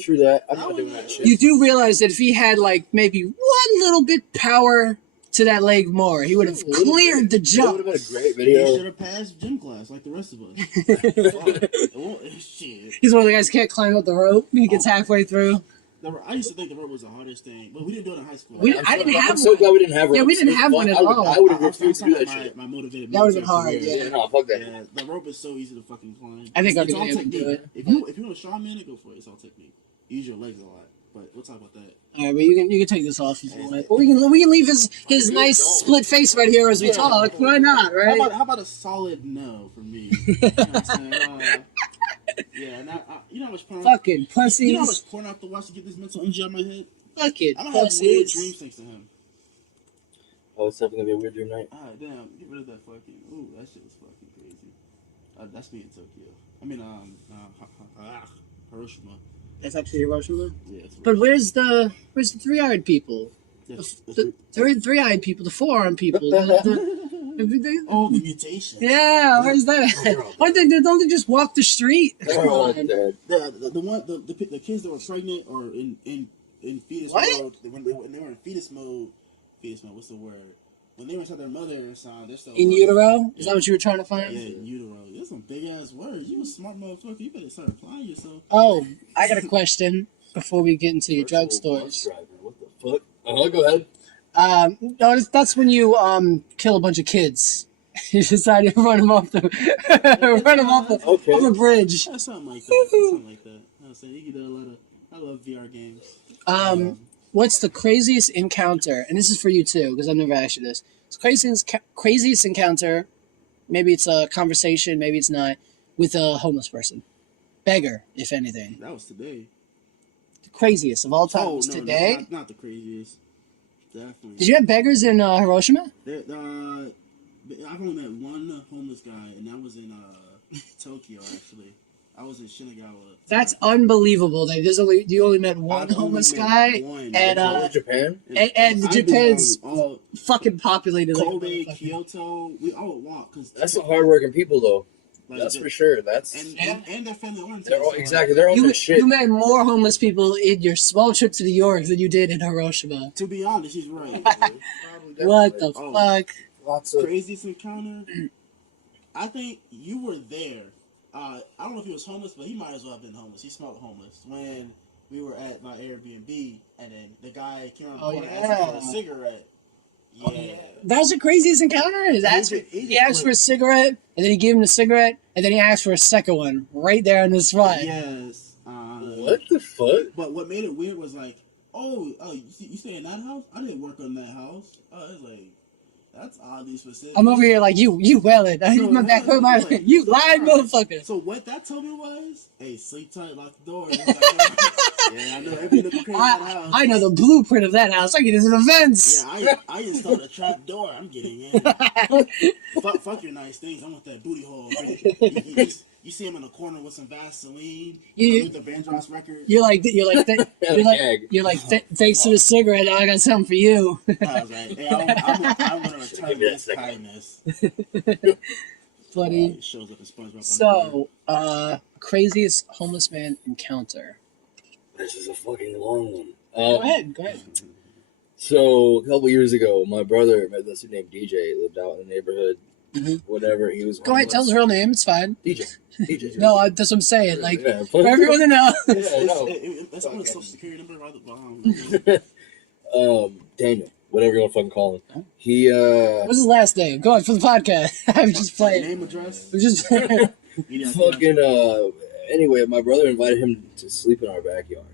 True that. I'm not doing that shit. You do realize that if he had like maybe one little bit power to that leg more, he would have cleared the That jump. would have been a great He video. should have passed gym class like the rest of us. Shit. He's one of the guys who can't climb up the rope. He gets halfway through. I used to think the rope was the hardest thing, but we didn't do it in high school. I didn't have I'm so one. glad we didn't have Yeah, we ropes. didn't have one at all. I would have I'm refused to do that talking shit. about my motivated. That would've been military hard, career. Yeah, no, fuck that. Yeah, the rope is so easy to fucking climb. I think I'd it's be all able to technique. do it. If you want to strongman it, go for it. It's all technique. Use your legs a lot, but we'll talk about that. All right, but you can take this off if you want. Or we can leave his nice split face right here as we talk. Why not, right? How about a solid no from me? You know what I'm saying? Yeah, now, you know how much porn. Fucking pussies. You know how much porn I have to watch to get this mental injury out of my head? Fucking I'm gonna have weird pussies. dreams thanks to him. Oh, it's definitely gonna be a weird dream night. Alright, damn, get rid of that fucking. Ooh, that shit was fucking crazy. That's me in Tokyo. I mean, Hiroshima. That's actually Hiroshima. Yeah, it's But where's the three-eyed people? The three-eyed people, the four-armed people. Oh, the mutation. Yeah, where's that? Don't they just walk the street? They're all dead. The kids that were pregnant or in fetus What? mode, when they were in fetus mode, what's the word? When they were inside their mother and son, they're still In utero? Is that what you were trying to find? Yeah, in utero. There's some big ass words. You a smart motherfucker. You better start applying yourself. Oh, I got a question before we get into your drugstores. What the fuck? Go ahead. No, that's when you kill a bunch of kids. You decide to run them off the off a bridge. Yeah, something like that. Something like that. I'm saying you can do a lot of. I love VR games. What's the craziest encounter? And this is for you too, because I've never asked you this. It's craziest encounter. Maybe it's a conversation, maybe it's not, with a homeless person, beggar, if anything. That was today. The craziest of all time was today. No, not the craziest. Definitely. Did you have beggars in Hiroshima? I've only met one homeless guy, and that was in Tokyo. Actually, I was in Shinagawa. That's unbelievable. That you only met one homeless guy, and Japan. And Japan's fucking populated. Kobe, Kyoto, we all would walk because That's some hardworking people, though. like, That's for sure. That's and their family oriented. they're all, exactly. They're all that shit. You met more homeless people in your small trip to New York than you did in Hiroshima. To be honest, he's right. What the fuck? Lots of Craziest encounter. I think you were there. I don't know if he was homeless, but he might as well have been homeless. He smelled homeless when we were at my Airbnb, and then the guy came around the corner asking for a cigarette. Yeah. That was the craziest encounter. He asked for a cigarette, and then he gave him the cigarette, and then he asked for a second one right there on the spot. Yes. what the fuck? But what made it weird was like, you stay in that house? I didn't work on that house. It's like, that's oddly specific. I'm over here like you wailing. You lying motherfucker. So what that told me was, hey, sleep tight, lock the door. Like, yeah, I know every little crazy house. I know the blueprint of that house. I get into the vents. Yeah, I installed a trap door. I'm getting in. fuck your nice things. I want that booty hole. You see him in a corner with some Vaseline, with the Vandross record. You're like, thanks to the cigarette, I got something for you. I was like, hey, I'm gonna return this kindness. Funny. Shows up in SpongeBob. So, craziest homeless man encounter. This is a fucking long one. Go ahead. So a couple years ago, my brother met this dude named DJ. Lived out in the neighborhood. Mm-hmm. Whatever. He was. Go ahead, tell his real name. It's fine. DJ. No, that's what I'm saying. Like, Yeah, for everyone to know. That's on the social security number. Rather, Daniel. whatever you want to fucking call him. He What's his last name? Go on for the podcast. I'm just playing. Name, address. I'm just. fucking anyway, my brother invited him to sleep in our backyard,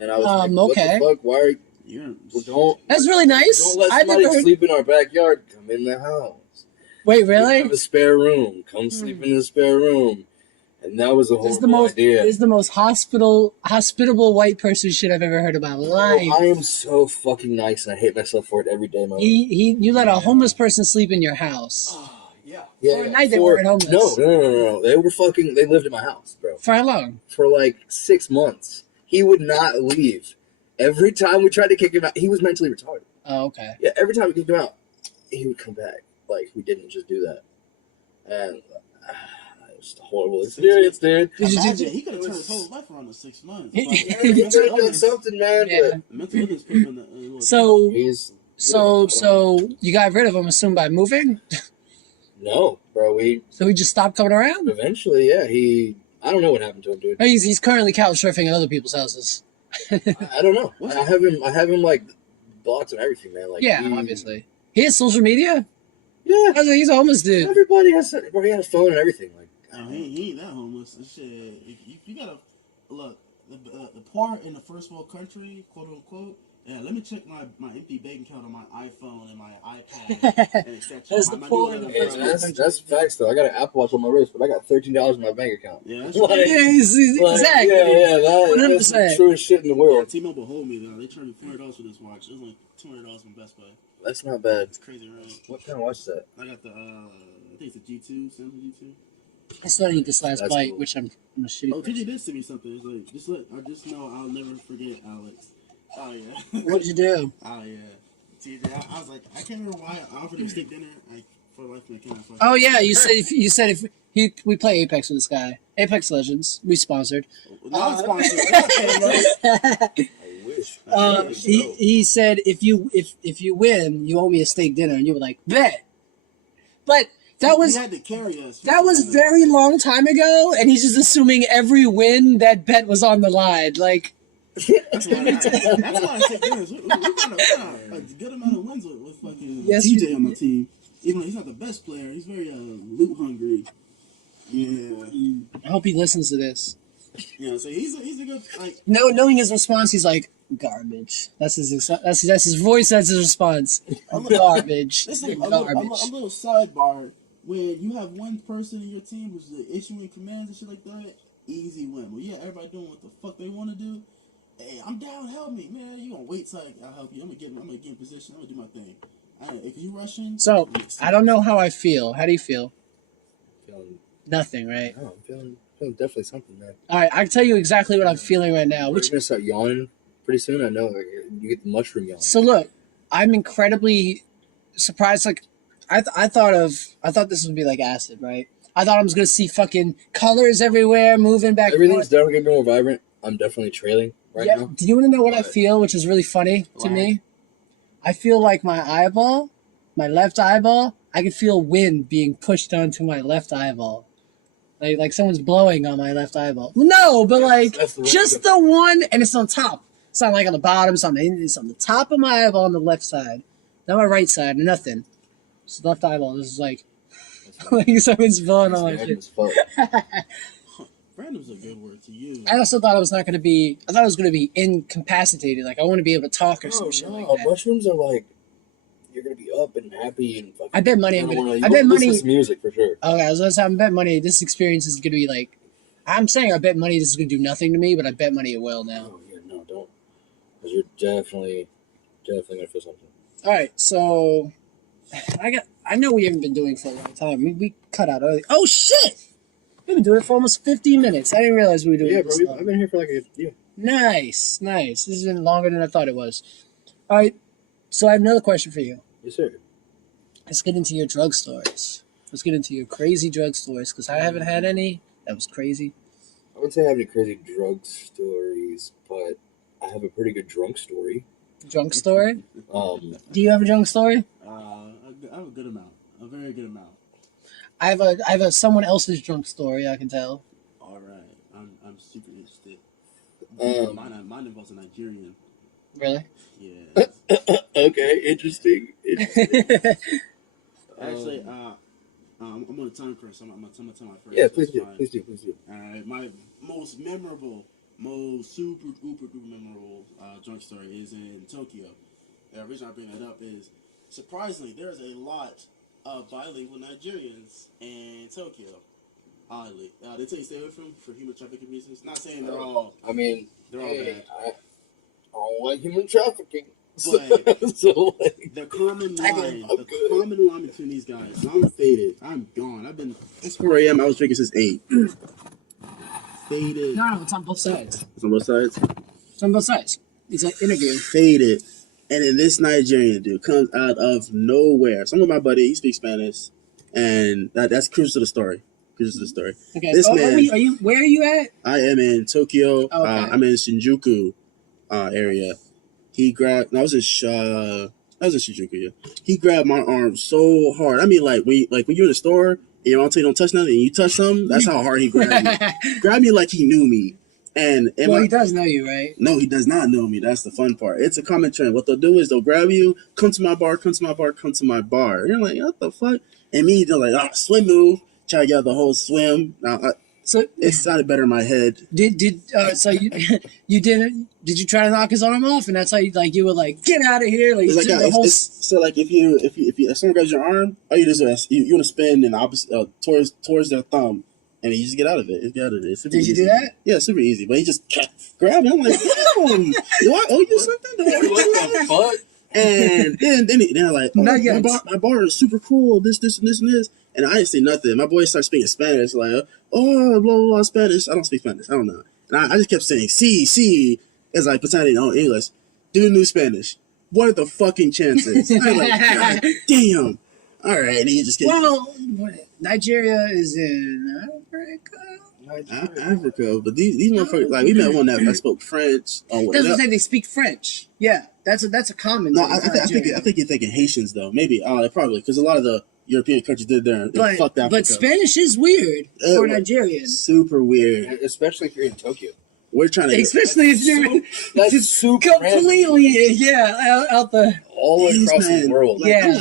and I was like, "What okay. the fuck? Why are don't? That's really nice. Don't let I've somebody never heard. sleep in our backyard. Come in the house. Wait, We really? have a spare room. Come sleep in the spare room." And that was a This is the horrible most. idea. This is the most hospitable white person shit I've ever heard in my life. I am so fucking nice, and I hate myself for it every day of my life. You let a homeless person sleep in your house. Yeah. For a night they weren't homeless. No. They lived in my house, bro. For how long? For like 6 months. He would not leave. Every time we tried to kick him out, he was mentally retarded. Oh, okay. Yeah, every time we kicked him out, he would come back. Like, we didn't just do that. And it was a horrible experience, dude. Imagine, he could have turned his whole life around in 6 months. He could have done something, man. Yeah. But Mental illness put him in the So he's you got rid of him, assume by moving? no, bro. So he just stopped coming around? Eventually, yeah. I don't know what happened to him, dude. Oh, he's currently couch surfing in other people's houses. I don't know. I have him like blocked and everything, man. Like Obviously. He has social media? Yeah. He's a homeless dude. Everybody has. Bro, he had a phone and everything. Like, he ain't that homeless. Shit, you gotta look the poor in the first world country, quote unquote. Yeah, let me check my empty bank account on my iPhone and my iPad. And etc. That's the poor in the first world country. That's facts though. I got an Apple Watch on my wrist, but I got $13 in my bank account. Yeah, that's Like, exactly. That's the truest shit in the world. T-Mobile hold me though. They charged me $400 for this watch. It was like $200 from Best Buy. That's not bad. It's crazy, right? What kind of watch is that? I got the I think it's a G2, Samsung G2. I still need this last That's bite, cool. which I'm a shitty Oh, person. TJ did send me something. It's like, I just know I'll never forget Alex. Oh yeah. What'd you do? Oh yeah. TJ, I was like, I can't remember why I offered him steak dinner. For life, I can't. Oh yeah, you said if we play Apex with this guy, Apex Legends, we sponsored. Not sponsored. I wish. He said if you win, you owe me a steak dinner, and you were like bet. But that was he had to carry us. that was very long time ago, and he's just assuming every win that bet was on the line. Like That's why I take dinners. We got a good amount of wins with fucking TJ on my team. Even though he's not the best player, he's very loot hungry. Yeah. I hope he listens to this. Yeah, so he's a good like. No, knowing his response, he's like garbage. That's his voice. That's his response. Garbage. Listen, a Garbage. little sidebar. When you have one person in your team who's issuing commands and shit like that, easy win. Well, yeah, everybody doing what the fuck they want to do. Hey, I'm down. Help me, man. You gonna wait till I'll help you. I'm gonna get in position. I'm gonna do my thing. If you rushing, So I don't know how I feel. How do you feel? Feeling, Nothing, right? no, I'm feeling definitely something, man. All right, I can tell you exactly what I'm feeling right now. We're gonna start yawning pretty soon. I know. Like, you get the mushroom yawn. So look, I'm incredibly surprised. Like, I thought this would be like acid, right? I thought I was gonna see fucking colors everywhere, moving back. Everything's and forth. definitely gonna be more vibrant. I'm definitely trailing right now. Do you want to know what I feel, which is really funny to me? I feel like my eyeball, my left eyeball, I can feel wind being pushed onto my left eyeball. Like someone's blowing on my left eyeball. No, but like That's the just the one, and it's on top. It's not like on the bottom. It's on the top of my eyeball on the left side, not my right side. Nothing. It's the left eyeball. This is like someone's blowing on my shit. random's a good word to use. I also thought it was not going to be. I thought it was going to be incapacitated. Like I want to be able to talk or some shit like that. Mushrooms are like you're gonna be up and happy and fucking. I bet money. I bet money. Listen to music for sure. Okay, I was gonna say I bet money. This experience is gonna be like. I'm saying I bet money this is gonna do nothing to me, but I bet money it will now. Oh, yeah, no, don't. Because you're definitely gonna feel something. All right, so I know we haven't been doing it for a long time. We cut out early. Oh shit! We've been doing it for almost 15 minutes. I didn't realize we were doing this long. I've been here for like a year. Nice. This has been longer than I thought it was. All right, so I have another question for you. Yes, sir. Let's get into your drug stories. Let's get into your crazy drug stories because I haven't had any. That was crazy. I wouldn't say I have any crazy drug stories, but I have a pretty good drunk story. Drunk story? Do you have a drunk story? I have a good amount. A very good amount. I have a someone else's drunk story. I can tell. All right. I'm super interested. Mine involves a Nigerian. Really? Yeah. Okay, interesting. Actually, I'm on a time, Chris. I'm gonna tell my first. Yeah, please do. Please do. Alright, my most memorable, most super duper memorable drunk story is in Tokyo. The reason I bring that up is, surprisingly, there's a lot of bilingual Nigerians in Tokyo. Oddly, they tell you stay away from for human trafficking reasons. Not saying they're all. I mean, They're all hey, bad. I don't like human trafficking. But So, like, the common I line, do. the common line between these guys. So I'm faded. I'm gone. I've been. It's 4 a.m. I was drinking since 8. Faded. No, it's on both sides. It's on both sides. It's on both sides. It's an interview. Faded. And then this Nigerian dude comes out of nowhere. So I'm with my buddy. He speaks Spanish, and that's crucial to the story. Crucial to the story. Okay. This man. Are you? Where are you at? I am in Tokyo. Oh, okay. I'm in Shinjuku area. He grabbed. I was in Shinjuku. Yeah. He grabbed my arm so hard. I mean, like when you're in the store and your mom tell you don't touch nothing, and you touch something. That's how hard he grabbed me. Grabbed me like he knew me. And Well, he does know you, right? no, he does not know me. That's the fun part. It's a common trend. What they'll do is they'll grab you, come to my bar, come to my bar, come to my bar. And you're like, what the fuck? And me, they're like, swim move. Try to get out the whole swim. Now, So it sounded better in my head. so you didn't? Did you try to knock his arm off? And that's how you were like, get out of here! Like, It's like the whole. so like if someone grabs your arm, all you do is you want to spin in the opposite towards their thumb, and you just get out of it. Get out of it. It's super Did you easy. do that? Yeah, super easy. But he just kept grabbing. I'm like, damn, do I owe you something? what the fuck? And they're like, oh, Not yet. my bar is super cool. This, and this, and this. And I didn't say nothing. My boy started speaking Spanish, like, oh, blah, blah, blah, Spanish. I don't speak Spanish. I don't know. And I just kept saying, see, as like pretending I know English. Dude knew Spanish. What are the fucking chances? I'm like, God damn. All right. And he just gets Nigeria is in Africa. But these motherfuckers, like, we met one that spoke French. That's what they speak French. Yeah, that's a common. No, thing I think you're thinking Haitians, though. Maybe. Probably. Because a lot of the European countries did there. They fucked Africa. But Spanish is weird for Nigerians. Super weird. Especially if you're in Tokyo. We're trying to Especially if you're That's super completely out the all across the world. Like, Yeah.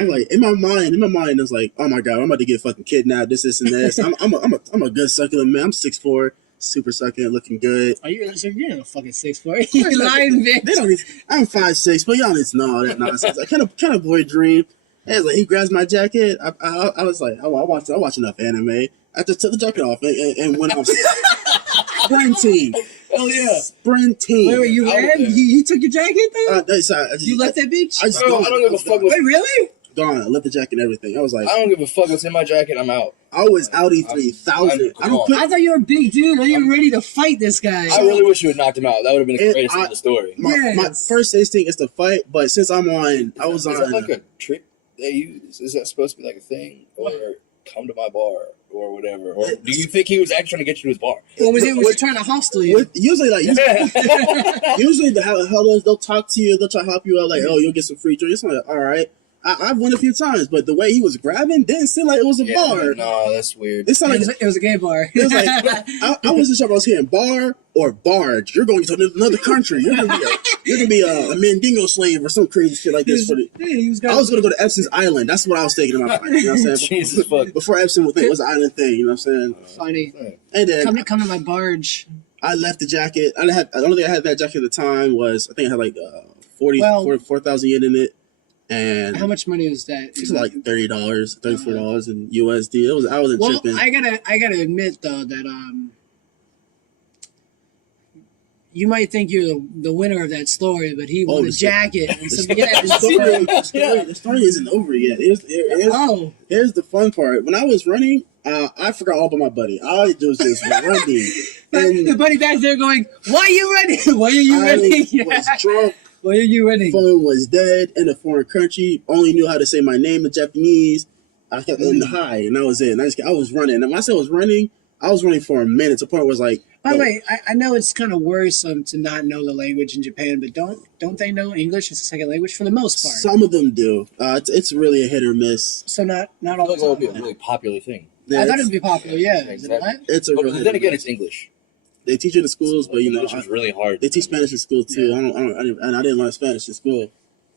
I'm like in my mind, I was like, oh my god, I'm about to get fucking kidnapped. This and this. I'm a good succulent man. I'm 6'4", super succulent, looking good. Are you're a fucking 6'4". You're lying, bitch. They don't. I'm 5'6", but y'all need to know all that nonsense. I kind of boy dream. And like he grabs my jacket. I was like, I watch enough anime. I just took the jacket off and when I was sprinting. Hell yeah. Sprinting. Wait, you ran? You took your jacket though? Sorry, You left that bitch? I don't give a fuck. Wait, really? Gone. I left the jacket and everything. I was like, I don't give a fuck what's in my jacket. I'm out. I was Audi 3000. I don't put. I thought you were a big dude. You were ready to fight this guy. I really wish you had knocked him out. That would have been the And greatest part of the story. My first instinct is to fight, but since I was on. Is that like a trick they use? Is that supposed to be like a thing? Or come to my bar or whatever? Or do you think he was actually trying to get you to his bar? Or was he trying to hostile you? Usually, they'll talk to you, they'll try to help you out, like, oh, you'll get some free drinks. I'm like, all right. I've won a few times, but the way he was grabbing didn't seem like it was a bar. No, that's weird. It sounded like It was a gay bar. it was like I wasn't sure if I was hearing bar or barge. You're going to another country. You're gonna be a Mandingo slave or some crazy shit like this. I was gonna go to Epson's Island. That's what I was thinking in my mind. You know what I'm saying? Jesus fuck. Before Epson was an island thing. You know what I'm saying? Funny. And then Come to my barge. I left the jacket. The only thing I had that jacket at the time was I think I had like 4,000 yen in it. And how much money was that? It was like $30, $34 in USD. I wasn't tripping. I gotta admit though that you might think you're the winner of that story, but he won a jacket. The story isn't over yet. Here's the fun part. When I was running, I forgot all about my buddy. I was just running. And the buddy back there going, "Why are you running? Why are you running?" I was drunk. Why are you running? Phone was dead in a foreign country. Only knew how to say my name in Japanese. I kept in the high, and that was it. And I was running. And when I said I was running for a minute. To the point where it was like. By the way, I know it's kind of worrisome to not know the language in Japan, but don't they know English as a second language for the most part? Some of them do. It's really a hit or miss. So not all the It would be a time. really popular thing. I thought it would be popular. Yeah, exactly. It's a But real. then again, it's English. they teach it in schools, but English was really hard. they teach Spanish in school too. I didn't learn Spanish in school,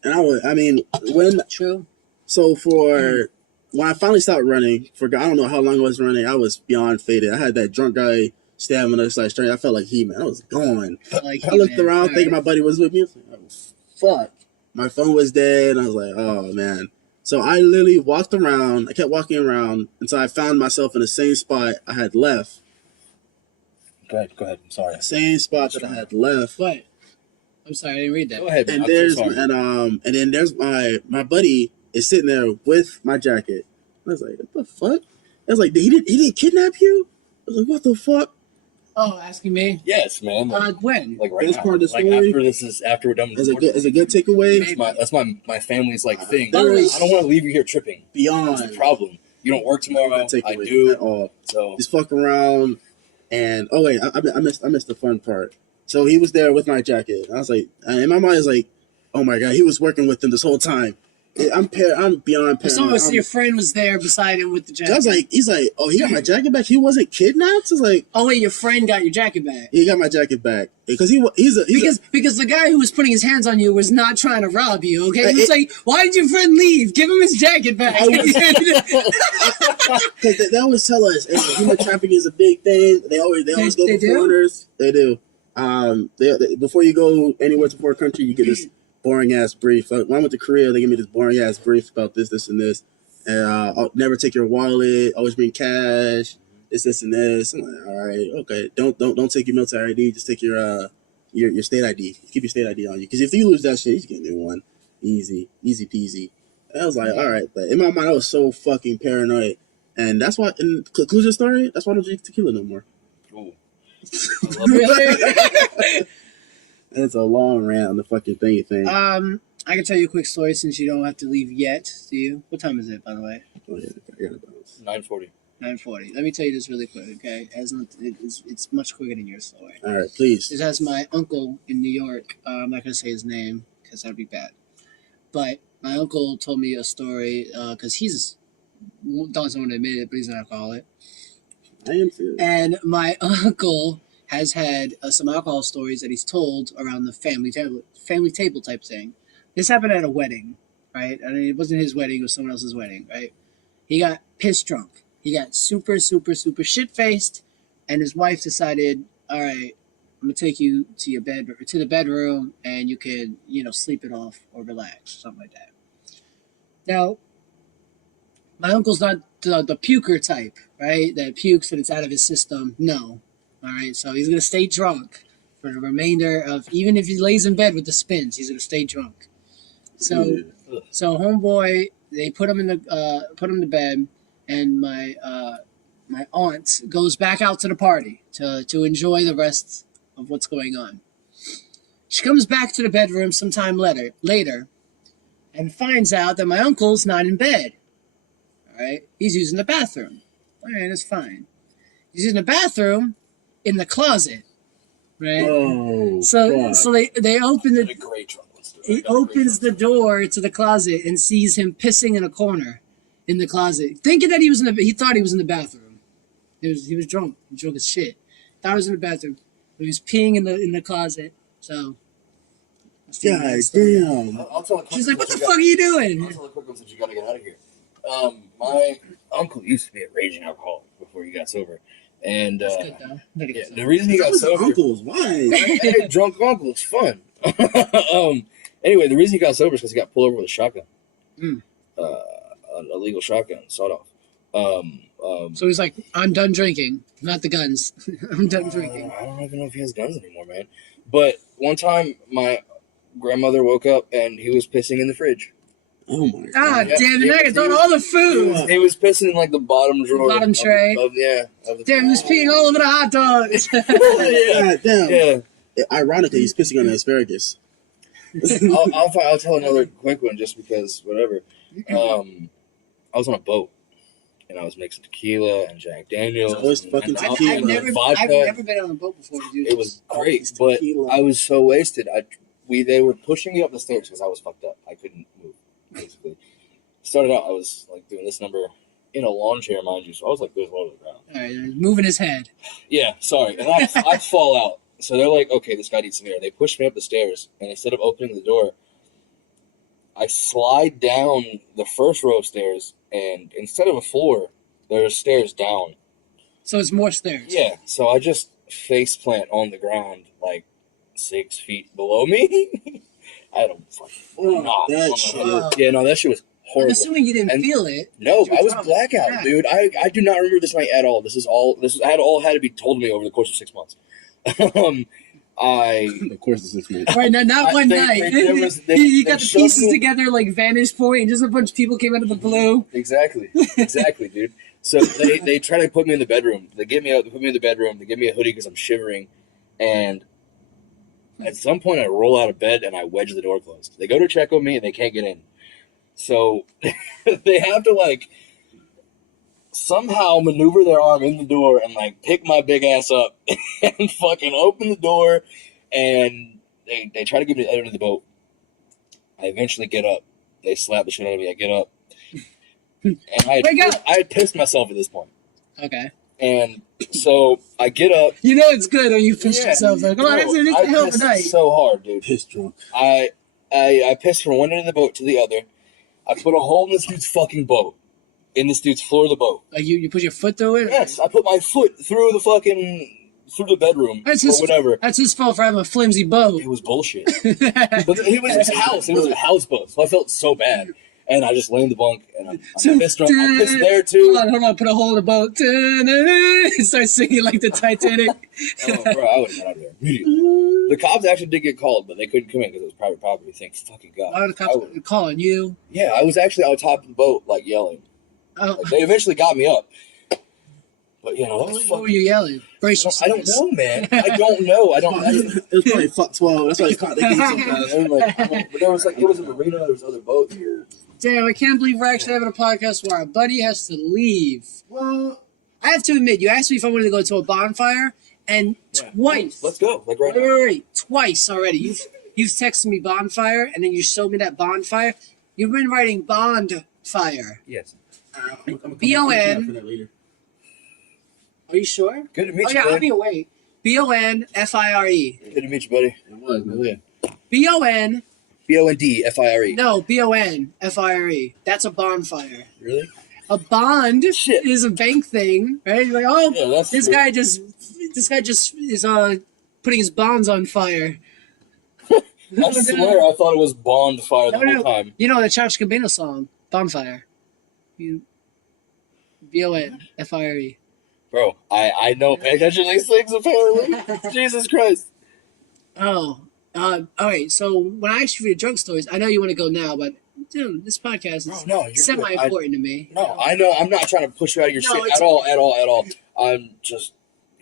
and when True. so for when I finally stopped running, I don't know how long I was running, I was beyond faded. I had that drunk guy stamina, strength. I felt like He-Man. I was gone. Like I looked around All thinking right. my buddy was with me. I was like, oh, fuck. My phone was dead, and I was like, oh man. So I literally walked around. I kept walking around until I found myself in the same spot I had left. Go ahead. I'm sorry. Same spot that I had left. What? I'm sorry, I didn't read that. Go ahead. And I'm so there's sorry. and then there's my buddy is sitting there with my jacket. I was like, what the fuck? I was like, he didn't kidnap you? I was like, what the fuck? Oh, asking me? Yes, man. When? Like right That's now. part of the Like story? after we're done with Is a good takeaway? That's my family's like thing. I There is- don't want to leave you here tripping. That's Beyond the problem. You don't work tomorrow. I takeaway do. at all. So Just fuck around, and oh wait, I missed the fun part. So he was there with my jacket. I was like, and in my mind, is like, oh my god, he was working with them this whole time. I'm beyond So paranoid. your friend was there beside him with the jacket. I was like, he's like, oh, he got my jacket back. He wasn't kidnapped. I was like, oh wait, your friend got your jacket back. he got my jacket back because Because the guy who was putting his hands on you was not trying to rob you, okay? He was like, why did your friend leave? Give him his jacket back. Because they always tell us human trafficking is a big thing. They always go They for do? foreigners. They do. They before you go anywhere to a foreign country, you get this boring ass brief. Like, when I went to Korea, they gave me this boring ass brief about this, and this, and I'll never take your wallet. Always bring cash. This, and this. I'm like, all right, okay. Don't take your military ID. Just take your state ID. Keep your state ID on you. Because if you lose that shit, you can get a new one. Easy peasy. And I was like, all right, but in my mind, I was so fucking paranoid, and that's why. In conclusion story, that's why I don't drink tequila no more. Ooh. Really? It's a long rant on the fucking thing. I can tell you a quick story since you don't have to leave yet, do you? What time is it, by the way? Oh, yeah, I gotta bounce. 9:40. 9:40. Let me tell you this really quick, okay? It's much quicker than your story. All right, please. This has my uncle in New York. I'm not going to say his name because that'd be bad. But my uncle told me a story because he's doesn't want to admit it, but he's an alcoholic. I am too. And my uncle has had some alcohol stories that he's told around the family table type thing. This happened at a wedding, right? I mean, it wasn't his wedding; it was someone else's wedding, right? He got pissed drunk. He got super shit faced, and his wife decided, "All right, I'm gonna take you to the bedroom, and you can, sleep it off or relax, something like that." Now, my uncle's not the puker type, right? That pukes and it's out of his system. No. All right, so he's gonna stay drunk for the remainder of, even if he lays in bed with the spins, he's gonna stay drunk. So homeboy, they put him to bed, and my aunt goes back out to the party to enjoy the rest of what's going on. She comes back to the bedroom sometime later, and finds out that my uncle's not in bed. All right, he's using the bathroom. All right, that's fine. He's using the bathroom in the closet, right? Oh, so they open A great drunk one story. he opens the door to the closet and sees him pissing in a corner in the closet, thinking that he thought he was in the bathroom. He was drunk as shit. Thought he was in the bathroom, but he was peeing in the closet. So, God damn. I'll tell a quick she's like, one "What the since fuck are you doing?" I'll tell a quick one since you gotta get out of here. My uncle used to be a raging alcoholic before he got sober, and That's good though. Better yeah, get the reason he got sober. Uncles, why? Hey, drunk uncle, it's fun. Anyway, the reason he got sober is because he got pulled over with a shotgun, Mm. an illegal shotgun, sawed off. So he's like, "I'm done drinking, not the guns. I'm done drinking." I don't even know if he has guns anymore, man. But one time, my grandmother woke up and he was pissing in the fridge. Oh my god. God Yeah. damn it! I got thrown all the food. He was pissing in like the bottom drawer. Bottom tray. Of the Damn, he was peeing all over the hot dogs. God damn. Yeah. Ironically, he's pissing on the asparagus. I'll tell another quick one just because whatever. I was on a boat and I was mixing tequila and Jack Daniels. It's always fucking and tequila. I've never been on a boat before, dude. It was great, It's but tequila. I was so wasted. They were pushing me up the stairs because I was fucked up. I couldn't move. Basically, started out I was like doing this number, in a lawn chair, mind you, so I was like this low to the ground. All right, moving his head. Yeah, sorry. And I fall out. So they're like, okay, this guy needs some air. They push me up the stairs, and instead of opening the door, I slide down the first row of stairs, and instead of a floor, there's stairs down. So it's more stairs. Yeah, so I just face plant on the ground, like 6 feet below me. I had a fucking knot that on shit. my head. Yeah, no, that shit was I'm horrible. assuming you didn't And- feel it. No, You were I was drunk. blackout, Yeah. dude. I do not remember this night at all. This all had to be told to me over the course of 6 months. Of course, it's 6 months. Right, not one They- night. there was- they- you they got the shoved pieces me- together like Vantage Point, and just a bunch of people came out of the blue. Exactly, dude. So they try to put me in the bedroom. They get me out. They put me in the bedroom. They give me a hoodie because I'm shivering, and at some point I roll out of bed and I wedge the door closed. They go to check on me and they can't get in. So they have to like somehow maneuver their arm in the door and like pick my big ass up and fucking open the door, and they try to get me under the boat. I eventually get up. They slap the shit out of me. I get up. And Wake up! I had pissed myself at this point. Okay. And so I get up. You know it's good when you pissed Yeah, yourself. Like, come on, bro, it's I a hell of a pissed night. so hard, dude. Piss drunk. I pissed from one end of the boat to the other. I put a hole in this dude's fucking boat. In this dude's floor of the boat. Like you put your foot through it? Yes, I put my foot through the bedroom That's or his, whatever. That's his fault for having a flimsy boat. It was bullshit. But it was his house. It was a houseboat. So I felt so bad. And I just lay in the bunk and I'm pissed drunk. I pissed there too. Hold on. Put a hole in the boat. And start singing like the Titanic. Oh, bro, I would have got out of there immediately. The cops actually did get called, but they couldn't come in because it was private property. Thank fucking God. Why are the cops calling you? Yeah, I was actually on top of the boat, like yelling. Oh, Like, they eventually got me up. But you know, that was what were fucking. you yelling? Brace I don't know, man. I don't know. I don't. It was probably fuck 12. That's why they caught. They gave sometimes. I'm like, but there was like, it was a marina. There was other boats here. Damn, I can't believe we're actually having a podcast where our buddy has to leave. Well, I have to admit, you asked me if I wanted to go to a bonfire, and Yeah. twice. Let's go. Like right Wait, now. wait, wait. Twice already. You've texted me bonfire, and then you showed me that bonfire. You've been writing bond fire. Yes. I'm gonna come B-O-N. back for that later. Are you sure? Good to meet Oh you, yeah, I'll buddy. be awake. BONFIRE. Good to meet you, buddy. It was, man. Yeah. BON. BONDFIRE. No, BONFIRE. That's a bonfire. Really? A bond Shit. is a bank thing, right? You're like, oh, Yeah, that's this true. guy just is putting his bonds on fire. I swear I thought it was Bond Fire the No, whole time. You know the Childish Gambino song, Bonfire. BONFIRE. Bro, I know pay attention to these things apparently. Jesus Christ. Oh, all right. So when I asked you for your drug stories, I know you want to go now, but dude, this podcast is No, you're semi-important to me. No, I know. I'm not trying to push you out of your No, shit it's- at all. I'm just,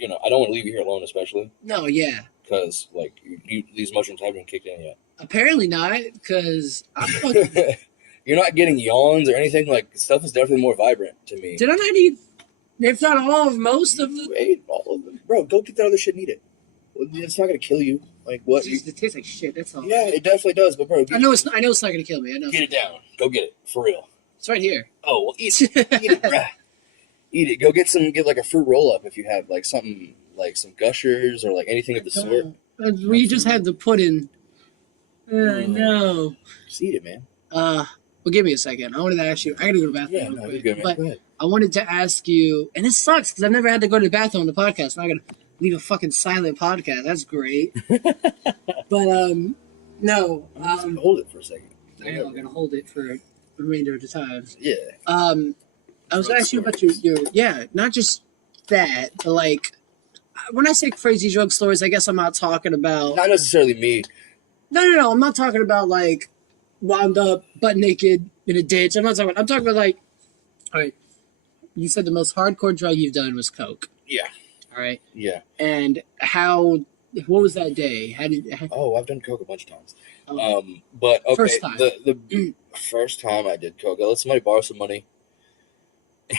I don't want to leave you here alone, especially No, yeah. because, like, these mushrooms haven't been kicked in yet. Apparently not, because I'm fucking... You're not getting yawns or anything. Like, stuff is definitely more vibrant to me. Did I not eat, if not all of most of You the... ate all of them. Bro, go get that other shit and eat it. It's not going to kill you. Like, what? It tastes like shit, that's all. Yeah, it definitely does, but, bro, I know it's not going to kill me, I know. get it down. Go get it. For real. It's right here. Oh, well, eat it. Eat it, bruh. Eat it. Go get like a fruit roll up if you have like something like some gushers or like anything of the sort. We just had the pudding. No. Just eat it, man. Well, give me a second. I wanted to ask you. I gotta go to the bathroom Yeah, real no, quick. you're good, man. But Go ahead. I wanted to ask you, and this sucks because I've never had to go to the bathroom on the podcast. Now I gotta leave a fucking silent podcast. That's great. But no. I'm just gonna hold it for a second. I'm gonna hold it for the remainder of the time. Yeah. I was gonna ask you about your not just that, but like when I say crazy drug stories, I guess I'm not talking about Not necessarily me. no. I'm not talking about like wound up butt naked in a ditch. I'm talking about like, all right. You said the most hardcore drug you've done was coke. Yeah. All right. Yeah. And what was that day? Oh, I've done coke a bunch of times. Oh. But okay, First time. the first time I did coke, I let somebody borrow some money,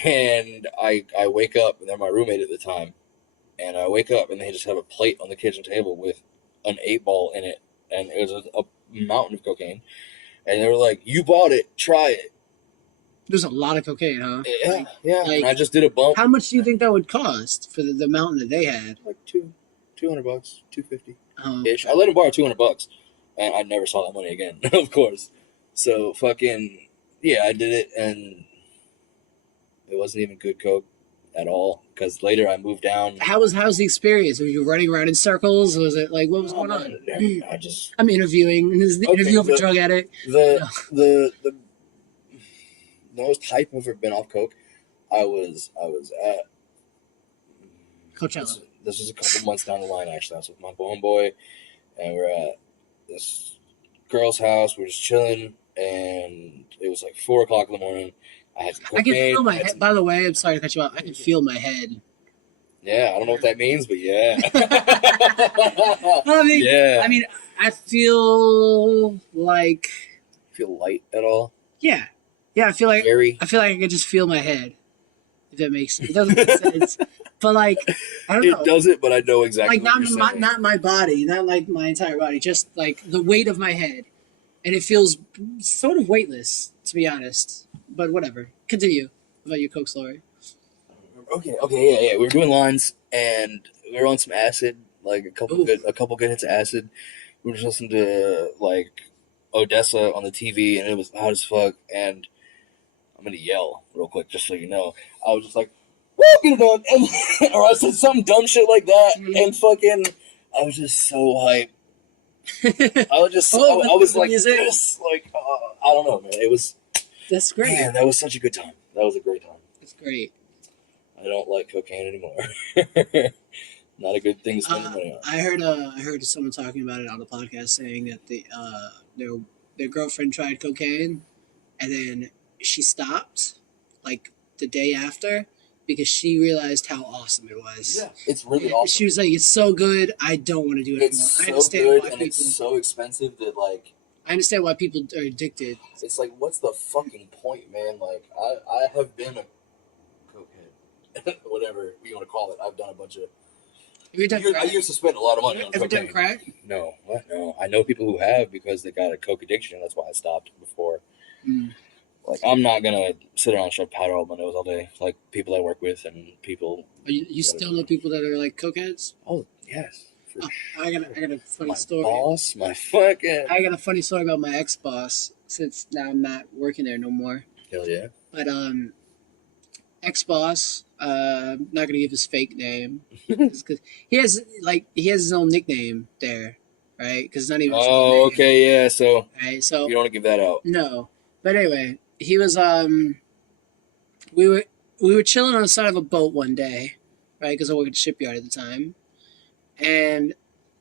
and I wake up and they're my roommate at the time, and I wake up and they just have a plate on the kitchen table with an 8-ball in it, and it was a mountain of cocaine, and they were like, "You bought it, try it," There's a lot of cocaine, huh? Yeah, yeah. like- and I just did a bump. How much do you think that would cost for the amount that they had? Like $200, $250 Oh, ish. I let him borrow $200, and I never saw that money again. Of course. So fucking yeah, I did it, and it wasn't even good coke at all. Because later I moved down. how's the experience? Were you running around in circles? Was it like what was going on? I just I'm interviewing. This is the Okay, interview of a the- drug addict. the most hype I've ever been off coke. I was at Coachella. This was a couple months down the line. Actually, I was with my homeboy, and we're at this girl's house. We're just chilling, and it was like 4:00 in the morning. I had some I can cocaine. feel my I had head. some- By the way, I'm sorry to cut you off. I can feel my head. Yeah, I don't know what that means, but yeah. I mean, I feel like, Feel light at all? yeah. I feel like Airy? I could just feel my head. If that makes sense. It doesn't make sense. But like, I don't know. It doesn't, but I know exactly Like what you're saying. not my body, not like my entire body, just like the weight of my head, and it feels sort of weightless, to be honest. But whatever. Continue about your coke story. Okay, yeah. We were doing lines, and we were on some acid, like a couple good hits of acid. We were just listening to like Odessa on the TV, and it was hot as fuck. And I'm gonna yell real quick, just so you know. I was just like, "Woo, get it on!" And, or I said some dumb shit like that, and fucking, I was just so hyped. I was just, I was like this, like I don't know, man. It was. That's great. Man, that was such a good time. That was a great time. That's great. I don't like cocaine anymore. Not a good thing to spend money on. I heard someone talking about it on the podcast saying that their girlfriend tried cocaine, and then she stopped like the day after because she realized how awesome it was. Yeah, it's really And awesome. She was like, "It's so good. I don't want to do it It's anymore." I so understand good, why and people. it's so expensive that like I understand why people are addicted. it's like, what's the fucking point, man? Like I have been a cokehead, whatever you want to call it. I've done a bunch of. Have you done I crack? used to spend a lot of money on Ever cocaine. done crack? No, what? No. I know people who have because they got a coke addiction. That's why I stopped before. Mm. Like, I'm not gonna sit around and shove powder all my nose all day. Like people I work with and people. You still know people that are like cokeheads? Oh yes, for I got a funny my story. boss, my fucking. I got a funny story about my ex-boss since now I'm not working there no more. Hell yeah. But ex-boss, not gonna give his fake name because he has his own nickname there, right? Because it's not even. his own Oh, name, okay, yeah. So Right, so you don't want to give that out. no, but anyway, he was we were chilling on the side of a boat one day, right? Because I worked at the shipyard at the time, and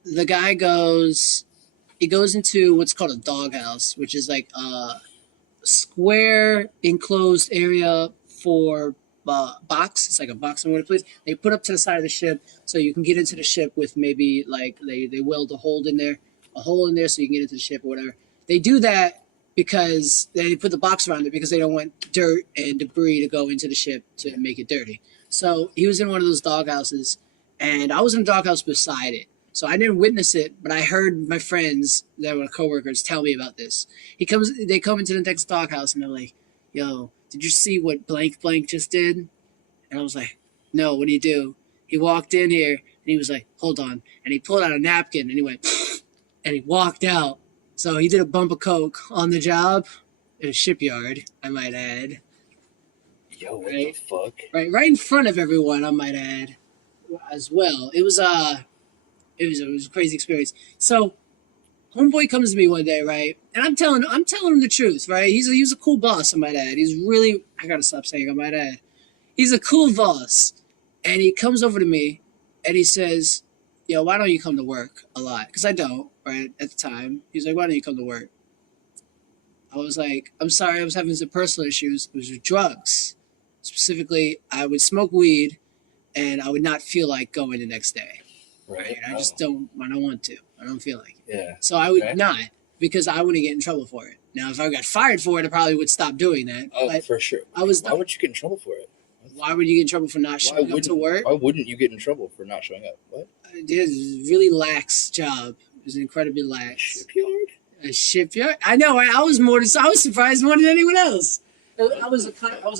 the guy goes into what's called a doghouse, which is like a square enclosed area for box. It's like a box in one place. They put up to the side of the ship so you can get into the ship with maybe like they weld a hole in there so you can get into the ship or whatever. They do that because they put the box around it because they don't want dirt and debris to go into the ship to make it dirty. So he was in one of those doghouses, and I was in a doghouse beside it. So I didn't witness it, but I heard my friends that were coworkers tell me about this. They come into the next doghouse and they're like, "Yo, did you see what blank blank just did?" And I was like, "No, what did he do?" He walked in here and he was like, "Hold on," and he pulled out a napkin and he went, and he walked out. So he did a bump of coke on the job in a shipyard, I might add. Yo, what Right. the fuck? Right in front of everyone, I might add, as well. It was a crazy experience. So, homeboy comes to me one day, right, and I'm telling him the truth, right. He's a cool boss, I might add. He's really, I gotta stop saying I might add. He's a cool boss, and he comes over to me, and he says, "Yo, why don't you come to work a lot?" Because I don't, right, at the time. He's like, "Why don't you come to work?" I was like, "I'm sorry, I was having some personal issues. It was with drugs. Specifically, I would smoke weed, and I would not feel like going the next day. Right. I just don't want to. I don't feel like it. Yeah. So I would Okay. not, because I wouldn't get in trouble for it. Now, if I got fired for it, I probably would stop doing that. Oh, But for sure. I was Why would you get in trouble for it? why would you get in trouble for not Why showing up to work? Why wouldn't you get in trouble for not showing up? What? It is a really lax job. It was incredibly lax. Shipyard? A shipyard? I know, right? I was surprised more than anyone else. I was a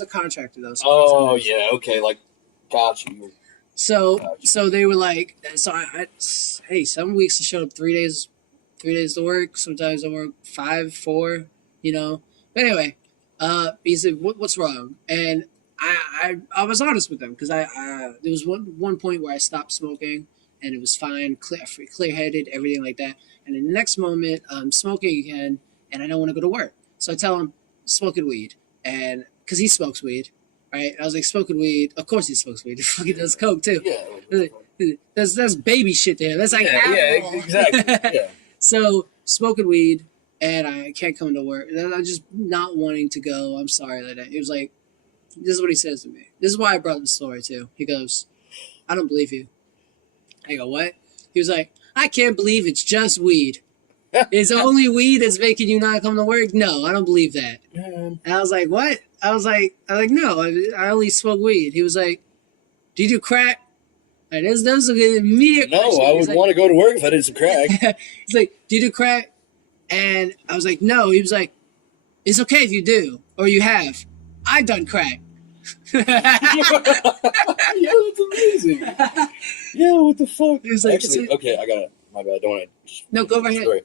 contractor though. So Oh yeah, okay, like got you. So they were like, hey, some weeks I showed up 3 days to work. Sometimes I work 5, 4, you know. But anyway, he said, what's wrong? And I was honest with him because there was one point where I stopped smoking and it was fine, clear headed, everything like that. And in the next moment, I'm smoking again and I don't want to go to work. So I tell him, smoking weed, and because he smokes weed. Right, I was like, smoking weed. Of course he smokes weed. He fucking does coke too. Yeah. That's baby shit there. That's like Yeah, alcohol. exactly. Yeah. So smoking weed, and I can't come to work. And I'm just not wanting to go. I'm sorry that it was like, this is what he says to me. This is why I brought the story too. He goes, I don't believe you. I go, what? He was like, I can't believe it's just weed. It's only weed that's making you not come to work? No, I don't believe that. And I was like, what? I was like, no, I only smoke weed. He was like, do you do crack? And that was an immediate question. No, I would want to go to work if I did some crack. He's like, do you do crack? And I was like, no. He was like, it's okay if you do, or you have. I've done crack. Yeah, that's amazing. Yeah, what the fuck? He was like, actually, okay, I got it. My bad. I don't want to. No, go right ahead. All right.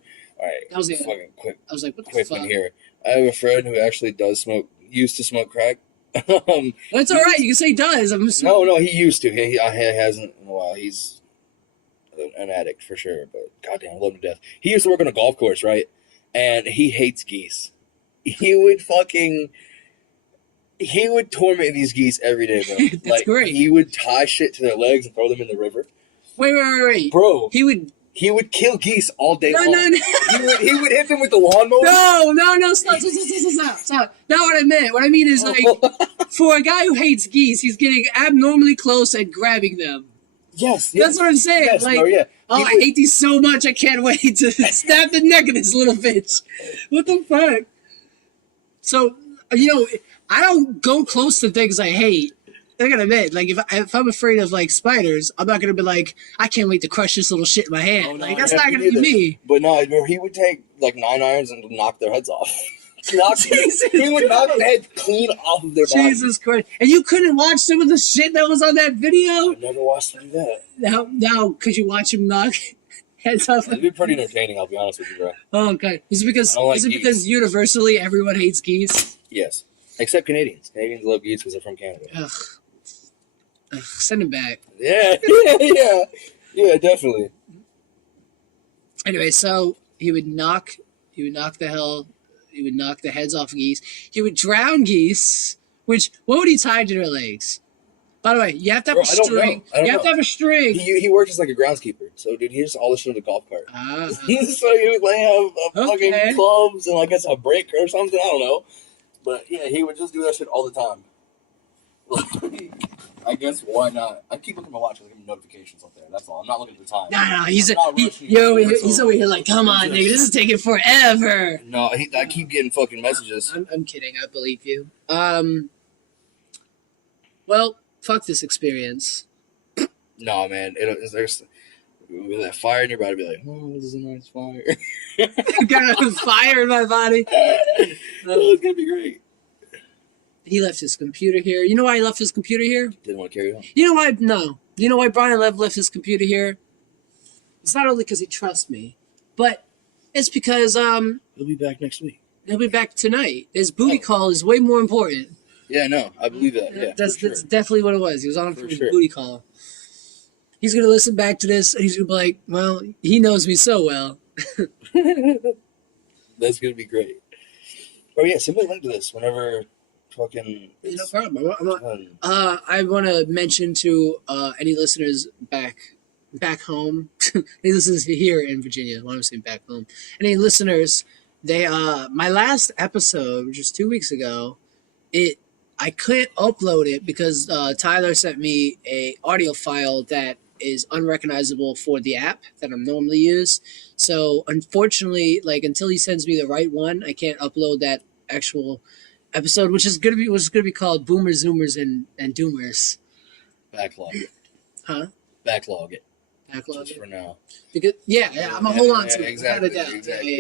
That was it. Fucking quick. I was like, what the Quick fuck? one here. I have a friend who actually used to smoke crack. That's all right. You can say does. I'm just No, he used to. He hasn't in a while. He's an addict for sure, but goddamn, I love him to death. He used to work on a golf course, right? And he hates geese. He would torment these geese every day, bro. That's like, great. He would tie shit to their legs and throw them in the river. Wait. Bro, He would kill geese all day long. No. He would hit them with the lawnmower. No, stop. Not what I meant. What I mean is, like, for a guy who hates geese, he's getting abnormally close and grabbing them. Yes. That's what I'm saying. Yes, like, bro, yeah. I hate these so much, I can't wait to snap the neck of this little bitch. What the fuck? So, I don't go close to things I hate. I gotta admit, like, if I'm afraid of, like, spiders, I'm not gonna be like, I can't wait to crush this little shit in my hand. Oh, no, like, that's not gonna be me. But no, he would take, like, 9 irons and knock their heads off. He would knock their head clean off of their body. Jesus Christ. And you couldn't watch some of the shit that was on that video? I never watched him do that. Now, could you watch him knock heads off? It'd be pretty entertaining, I'll be honest with you, bro. Oh, okay. Is it geese. because universally everyone hates geese? Yes. Except Canadians. Canadians love geese because they're from Canada. Ugh, send him back. Yeah, definitely. Anyway, so he would knock the heads off of geese. He would drown geese. What would he tie to their legs? By the way, you have to have a string. You have to have a string. He worked as like a groundskeeper. So, dude, he just all this shit in the golf cart. So he would like have fucking clubs and I guess a breaker or something. I don't know. But yeah, he would just do that shit all the time. I guess why not? I keep looking at my watch and looking at notifications up there. That's all. I'm not looking at the time. No, he's over here like, come on, nigga, this is taking forever. No, I keep getting fucking messages. I'm kidding. I believe you. Well, fuck this experience. No, man. There's with that fire in your body, be like, oh, this is a nice fire. I got a fire in my body. It's gonna be great. He left his computer here. You know why he left his computer here? Didn't want to carry on. You know why? No. You know why Bryan Love left his computer here? It's not only because he trusts me, but it's because he'll be back next week. He'll be back tonight. His booty call is way more important. Yeah, no, I believe that. Yeah, that's definitely what it was. He was on for his booty call. He's gonna listen back to this and he's gonna be like, "Well, he knows me so well." That's gonna be great. Oh yeah, send me a link to this whenever. Fucking. No problem. I want to mention to any listeners back home, any listeners here in Virginia. I want to say back home. Any listeners? My last episode, which was 2 weeks ago, I couldn't upload it because Tyler sent me a audio file that is unrecognizable for the app that I normally use. So unfortunately, like until he sends me the right one, I can't upload that actual episode, which is gonna be called Boomers, Zoomers, and Doomers. Backlog it. Huh? Backlog it. Backlog just it for now. Because I'm gonna hold on to it. Exactly.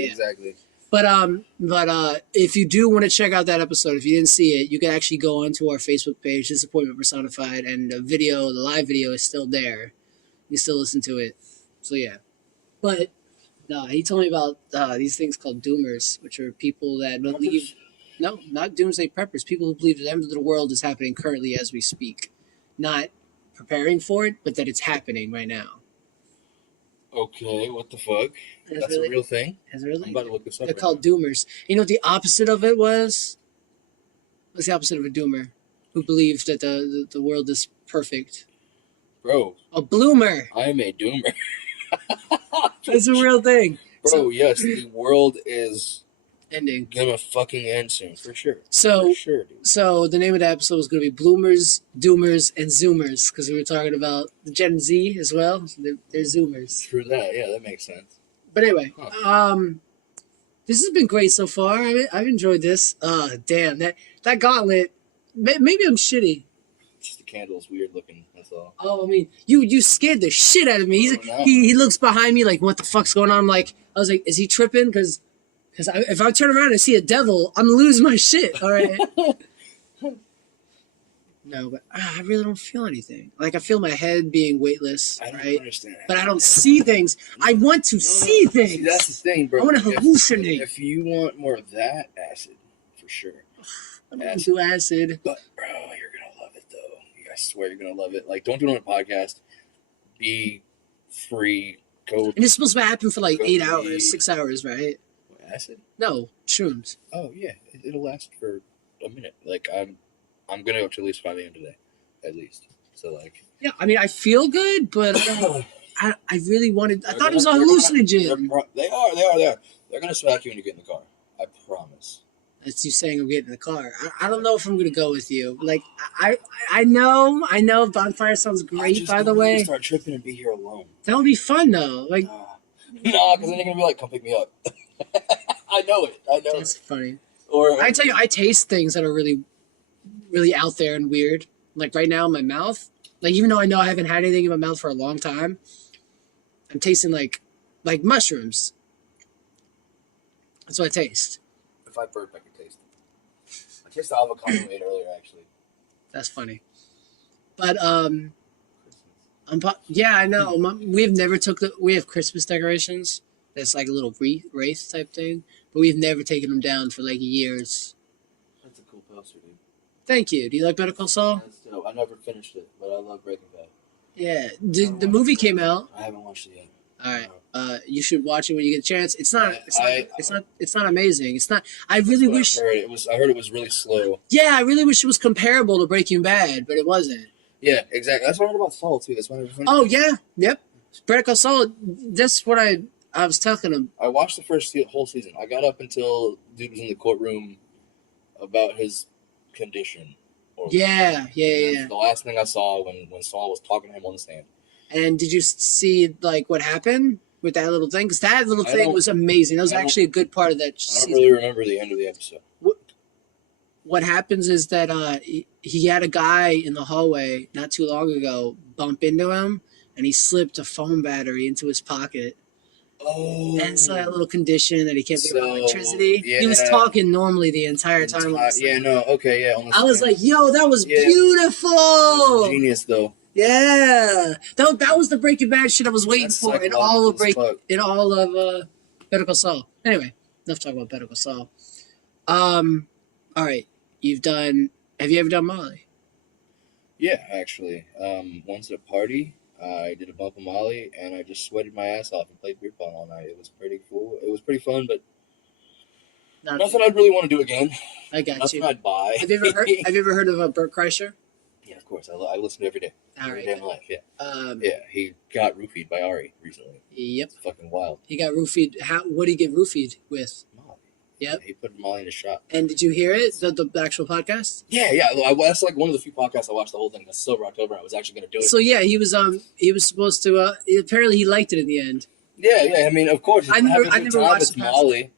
Exactly. if you do want to check out that episode, if you didn't see it, you can actually go onto our Facebook page, Disappointment Personified, and the live video is still there. You still listen to it. So yeah. But no, he told me about these things called doomers, which are people that believe. No, not doomsday preppers. People who believe the end of the world is happening currently as we speak, not preparing for it, but that it's happening right now. Okay, what the fuck? That's a real thing? Is it really? I'm about to look this up. They're called doomers. You know what the opposite of it was? What's the opposite of a doomer? Who believes that the world is perfect? Bro. A bloomer. I am a doomer. That's a real thing. Bro, yes, the world is ending. Gonna fucking end soon, for sure. So, for sure, dude. So the name of the episode was going to be Bloomers, Doomers, and Zoomers, because we were talking about the Gen Z as well. So they're Zoomers. True that. Yeah, that makes sense. But anyway, this has been great so far. I've enjoyed this. Damn, that Gauntlet. Maybe I'm shitty. Just the candle's weird looking. That's all. Oh, I mean, you scared the shit out of me. He looks behind me like, what the fuck's going on? I was like, is he tripping? Because if I turn around and see a devil, I'm losing my shit. All right. No, but I really don't feel anything. Like I feel my head being weightless. I don't right? understand. But I don't see things. I want to see things. See, that's the thing, bro. I want to hallucinate. If you want more of that, acid, for sure. I don't want to do acid. But bro, you're gonna love it though. I swear you're gonna love it. Like, don't do it on a podcast. Be free. Go. And it's supposed to happen for like 8 hours, 6 hours, right? What, acid? No, shrooms. Oh yeah, it'll last for a minute. Like I'm gonna go to at least 5 a.m. today, at least. So like. Yeah, I mean I feel good, but I really wanted. I thought it was a hallucinogen. They are. They're gonna smack you when you get in the car. I promise. That's you saying I'm getting in the car. I don't know if I'm gonna go with you. Like I know bonfire sounds great. By the way, start tripping and be here alone. That would be fun though. Like no, because then you're gonna be like, come pick me up. I know it. That's funny. Or I tell you, I taste things that are really, really out there and weird. Like right now in my mouth. Like even though I know I haven't had anything in my mouth for a long time, I'm tasting like mushrooms. That's what I taste. If I burp, I can taste it. I tasted the avocado we ate earlier, actually. That's funny. But yeah, I know. We have Christmas decorations. That's like a little wraith type thing, but we've never taken them down for like years. That's a cool poster, dude. Thank you. Do you like Better Call Saul? That's dope. I never finished it, but I love Breaking Bad. Yeah, the movie came out. I haven't watched it yet. All right. You should watch it when you get a chance. It's not amazing. It's not. I really wish. I heard it was really slow. Yeah, I really wish it was comparable to Breaking Bad, but it wasn't. Yeah, exactly. That's what I heard about Saul too. That's why. Oh yeah, yep. Better Call Saul. That's what I was talking to him. I watched the first whole season. I got up until dude was in the courtroom about his condition. Yeah. The last thing I saw when Saul was talking to him on the stand. And did you see like what happened with that little thing? Because that little thing was amazing. That was actually a good part of that season. I don't really remember the end of the episode. What happens is that he had a guy in the hallway not too long ago bump into him, and he slipped a phone battery into his pocket. Oh. And so that little condition that he can't get electricity. Yeah. He was talking normally the entire time. I was like, yo, that was beautiful. That was genius, though. Yeah. That was the Breaking Bad shit I was waiting for in all of Better Call Saul. Anyway, enough talk about Better Call Saul. All right. Have you ever done Molly? Yeah, actually. Once at a party, I did a bump of Molly, and I just sweated my ass off and played beer pong all night. It was pretty cool. It was pretty fun, but nothing I'd really want to do again. I got nothing you. I'd buy. Have you ever heard of Bert Kreischer? Yeah, of course. I listen to it every day. Every day of my life, yeah. Yeah, he got roofied by Ari recently. Yep. It's fucking wild. He got roofied. What did he get roofied with? Molly. Yep. Yeah, he put Molly in a shot. And did you hear it? The actual podcast? Yeah. That's like one of the few podcasts I watched the whole thing. That's Sober October. I was actually going to do it. So yeah, he was supposed to. Apparently, he liked it in the end. Yeah. I mean, of course, I never watched Molly,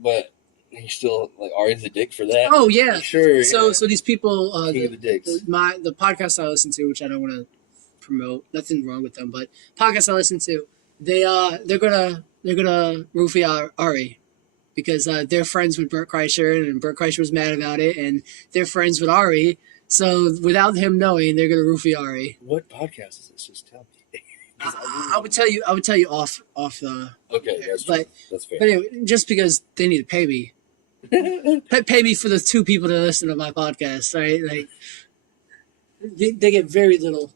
but he's still like Ari's a dick for that. Oh yeah, sure. So these people, King of the dicks. The podcast I listen to, which I don't want to promote, nothing wrong with them, but podcasts I listen to, they're gonna roofie Ari because they're friends with Bert Kreischer, and Bert Kreischer was mad about it, and they're friends with Ari. So without him knowing, they're gonna roofie Ari. What podcast is this? Just tell me. 'Cause I would tell you. I would tell you off the. Okay, that's But- true. That's fair. But anyway, just because they need to pay me, pay me for the 2 people that listen to my podcast, right? Like they get very little.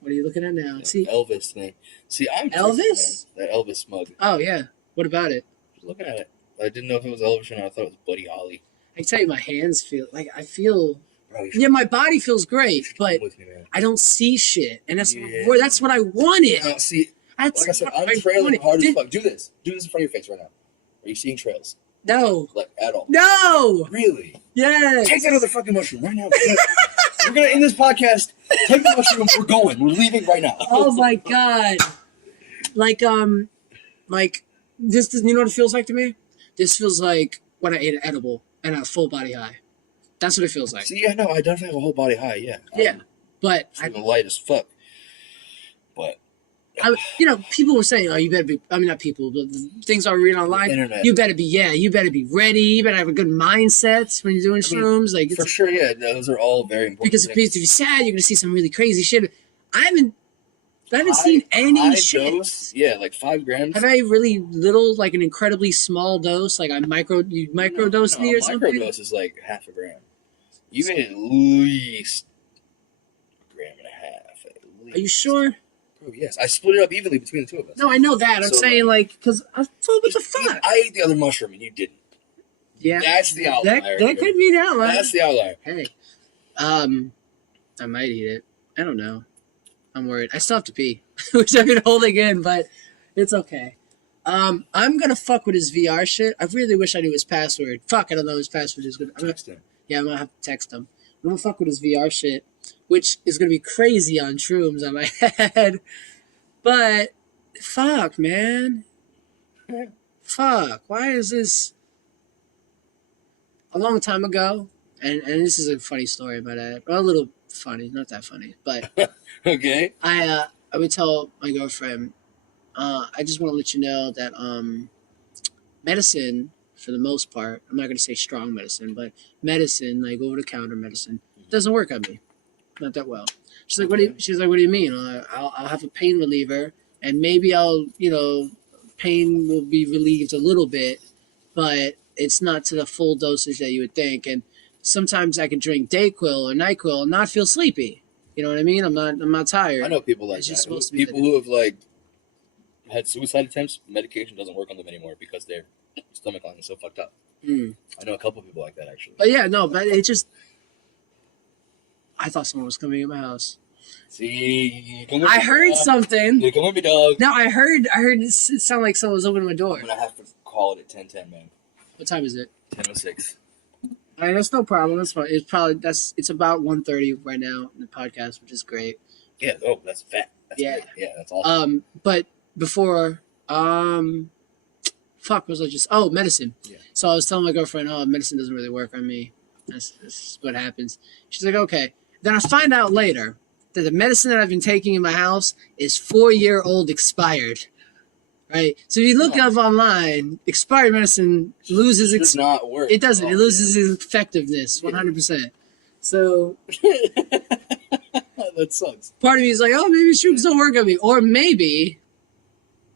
What are you looking at now? See, Elvis thing. See, I'm Elvis? man. That Elvis mug. oh yeah. What about it? Just looking at it. I didn't know if it was Elvis or not. I thought it was Buddy Holly. I can tell you, my hands feel like I feel. Bro, you should Yeah, my body feels great, come but with me, man. I don't see shit, and that's Yeah. that's what I wanted. See, That's like I said, what I'm trailing wanted. hard as Did- fuck. Do this. Do this in front of your face right now. Are you seeing trails? No, Like, at all? no, Really? yes. Take that other fucking mushroom right now. We're gonna end this podcast. Take the mushroom. We're going. We're leaving right now. Oh my god! Like this. You know what it feels like to me? This feels like when I ate an edible and a full body high. That's what it feels like. See, yeah, no, I definitely have a whole body high. Yeah. Yeah, but I'm light as fuck. But people were saying, "Oh, you better be." I mean, not people, but the things I read online. Internet. You better be. Yeah, you better be ready. You better have a good mindset when you're doing shrooms. Like for sure, yeah, those are all very important. because if things. you're sad, you're gonna see some really crazy shit. I haven't seen any high shit. Dose, yeah, like 5 grams. Have I really little, like an incredibly small dose? Like you microdose me or something? Microdose is like half a gram. You ate at least a gram and a half. At least. Are you sure? Oh, yes. I split it up evenly between the two of us. No, I know that. I'm So, saying because I thought, what the fuck? I ate the other mushroom and you didn't. Yeah, That's the outlier. that could be that one. That's the outlier. Hey, I might eat it. I don't know. I'm worried. I still have to pee, which I've been holding in, but it's okay. I'm gonna fuck with his VR shit. I really wish I knew his password. Fuck, I don't know his password is good. Text him. Yeah, I'm gonna have to text him. I'm gonna fuck with his VR shit, which is gonna be crazy on Shrooms on my head. But fuck, man. Fuck. Why is this? A long time ago, and this is a funny story about that. Well, a little funny, not that funny, but Okay. I would tell my girlfriend, I just want to let you know that medicine, for the most part, I'm not going to say strong medicine, but medicine, like over-the-counter medicine, doesn't work on me. Not that well. She's like, what do you mean? I'll have a pain reliever, and maybe pain will be relieved a little bit, but it's not to the full dosage that you would think. And sometimes I can drink Dayquil or NyQuil and not feel sleepy. You know what I mean? I'm not tired. I know people like It's just that. supposed to be People who have like had suicide attempts, medication doesn't work on them anymore because their stomach line is so fucked up. Mm. I know a couple people like that actually. But yeah, no, but it just. I thought someone was coming in my house. See, come with I me, heard dog. something. Yeah, come with me, dog. No, I heard it sounded like someone was opening my door. I'm gonna have to call it at 10:10, man. What time is it? 10:06. All right, that's no problem. That's fine. It's about 1:30 right now in the podcast, which is great. Yeah. Oh, that's fat. That's Yeah. great. Yeah, that's awesome. But before, fuck, was I just? Oh, medicine. Yeah. So I was telling my girlfriend, oh, medicine doesn't really work on me. That's what happens. She's like, okay. Then I find out later that the medicine that I've been taking in my house is 4-year-old expired. Right? So if you look up online, expired medicine loses It does not work. it doesn't. Oh, It loses its effectiveness 100%. So that sucks. part of me is like, oh, maybe shrooms don't work on me. Or maybe,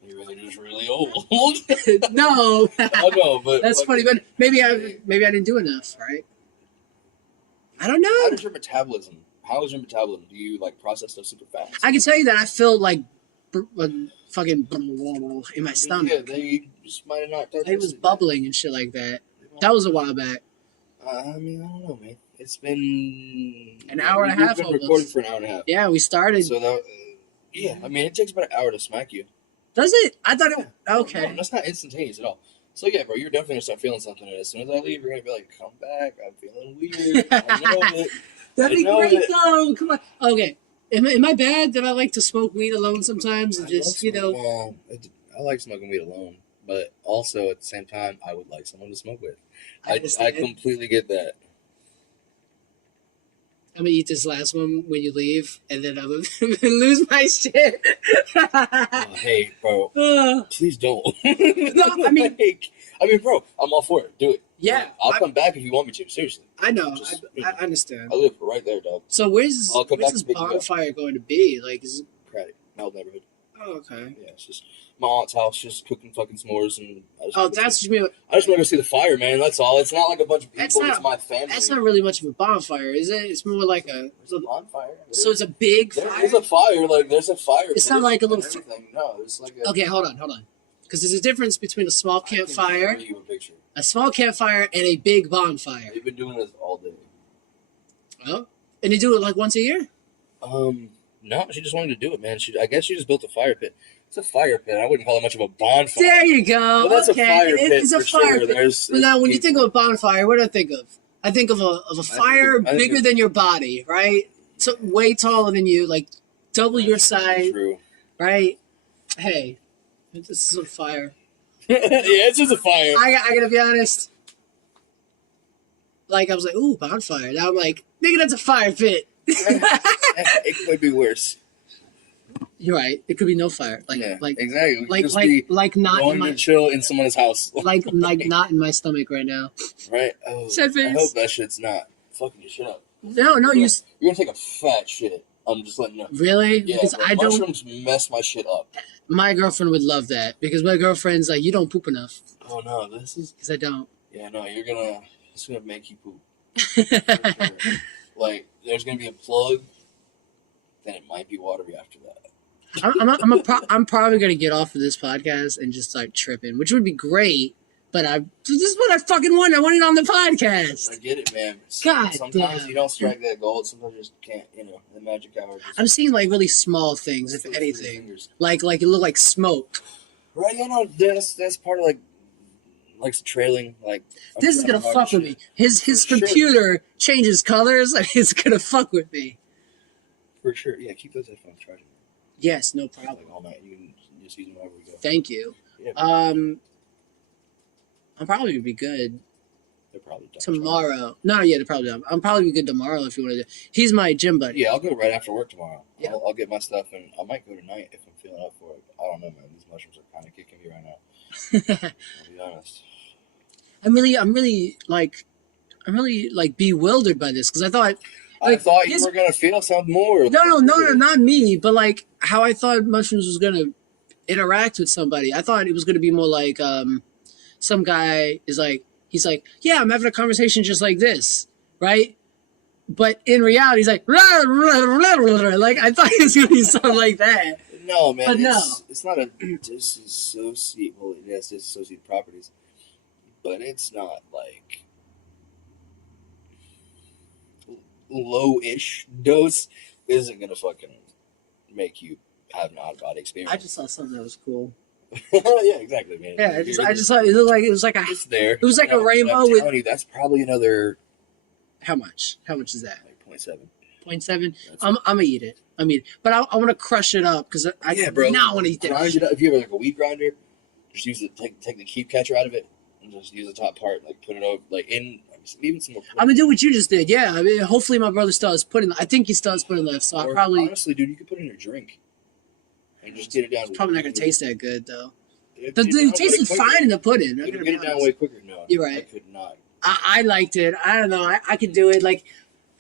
You're really just really old. no. I know, but That's funny, but maybe I didn't do enough, right? I don't How know. does your metabolism? How is your metabolism? Do you like process stuff super fast? I can tell you that I feel like fucking in my stomach. Yeah, they just might have not. It was bubbling and shit like that. That was a while back. I mean, I don't know, man. It's been An hour and a half We've been almost. recording for an hour and a half. Yeah, we started. So that, yeah, I mean, it takes about an hour to smack you. Does it? I thought it. Okay. No, that's not instantaneous at all. So yeah, bro, you're definitely gonna start feeling something. And as soon as I leave, you're gonna be like, "Come back, I'm feeling weird." I know it. That'd be I know great it. though. Come on. Okay. Am I bad that I like to smoke weed alone sometimes and just Well, I like smoking weed alone, but also at the same time, I would like someone to smoke with. I understand. completely get that. I'm gonna eat this last one when you leave, and then I'm gonna lose my shit. Hey, bro, Uh, please don't. I mean- Like, I mean, bro, I'm all for it. Do it. Yeah, I'll come back if you want me to. Seriously. I know. Just, I understand. I live right there, dog. So where's I'll come back this and pick you up. bonfire going to be? Like, is it? Credit. My old neighborhood. Oh, okay. Yeah, it's just my aunt's house, just cooking fucking s'mores, and Oh, that's what you mean. I just want to go see the fire, man. That's all. It's not like a bunch of people. That's not- It's my family. That's not really much of a bonfire, is it? It's more like a. There's a bonfire. So it's a big fire. There's a fire. Like there's a fire. It's not like a little. Everything. No, it's like a. Okay, hold on. Because there's a difference between a small campfire, I can show you a picture. a small campfire, and a big bonfire. They've been doing this all day. Oh, and they do it like once a year. No, she just wanted to do it, man. I guess she just built a fire pit. It's a fire pit. I wouldn't call it much of a bonfire. There you go. Well, that's okay, a fire pit. it's a for fire sure. pit. But now, when you think of a bonfire, what do I think of? I think of a fire I think bigger than your body, right? So way taller than you, like double your size, True. right? Hey, this is a fire. Yeah, it's just a fire. I gotta be honest. Like, I was like, ooh, bonfire. Now I'm like, nigga, that's a fire pit. It could be worse. You're right. It could be no fire. Like, Yeah, like, exactly. like, Just like, be like not in going my, to chill in someone's house. like not in my stomach right now. Right? Oh, Sad I face. hope that shit's not fucking your shit up. No, You're gonna take a fat shit. I'm just letting you know. really? Yeah, Because bro, I don't. mushrooms mess my shit up. My girlfriend would love that because my girlfriend's like, you don't poop enough. Oh no, this is. Because I don't. Yeah, no, it's gonna make you poop. For sure. Like, there's gonna be a plug, then it might be watery after that. I'm probably gonna get off of this podcast and just start tripping, which would be great. But this is what I fucking want. I want it on the I podcast. get it, man. God Sometimes damn. you don't strike that gold. Sometimes you just can't. The magic hour. I'm seeing like really small things, if anything. Like it look like smoke. Right, that's part of like trailing. Like This is gonna fuck with me. His For sure. computer changes colors, and it's gonna fuck with me. For sure, yeah. Keep those headphones charging. Yes, no Like problem. all night. You can just use them wherever we go. Thank you. Yeah, I'm probably gonna be good they're probably done. tomorrow. No, yeah, they're probably done. I'm probably be good tomorrow if you want to. He's my gym buddy. Yeah, I'll go right after work tomorrow. Yeah. I'll get my stuff, and I might go tonight if I'm feeling up for it. I don't know, man. These mushrooms are kind of kicking me right now. I'll be honest. I'm really like bewildered by this because I thought. I thought you his- were gonna feel something more. No, not me, but like how I thought mushrooms was gonna interact with somebody. I thought it was gonna be more like some guy is like he's like, yeah, I'm having a conversation just like this, right? But in reality, he's like, rah, rah, rah, rah, rah. Like I thought it was gonna be something like that. No, man. But no. It's not a dissociate. Well, it has dissociative properties, but it's not like low-ish dose isn't gonna fucking make you have an out-of-body experience. I just saw something that was cool. Yeah, exactly, man. Yeah, I just thought it looked like it was like a. It's there. It was like a rainbow I'm with- telling you, that's probably another How much? How much is that? like 0.7. 0.7. That's I'm gonna eat it. But I want to crush it up because I yeah, bro. now want to eat that. Grind shit. it up. If you have like a weed grinder, just use it. Take the keep catcher out of it, and just use the top part. Like put it over, like in even some more. I'm gonna do what you just did. Yeah, hopefully my brother still has putting. I think he still has putting left, so I Or, probably. honestly, dude, you could put it in your drink and just get it down. It's probably not gonna taste that good though. It It tasted fine in the pudding. I'm You gonna can get be it down honest. way quicker. No, You're right. I could not. I liked it. I don't know. I could do it. Like,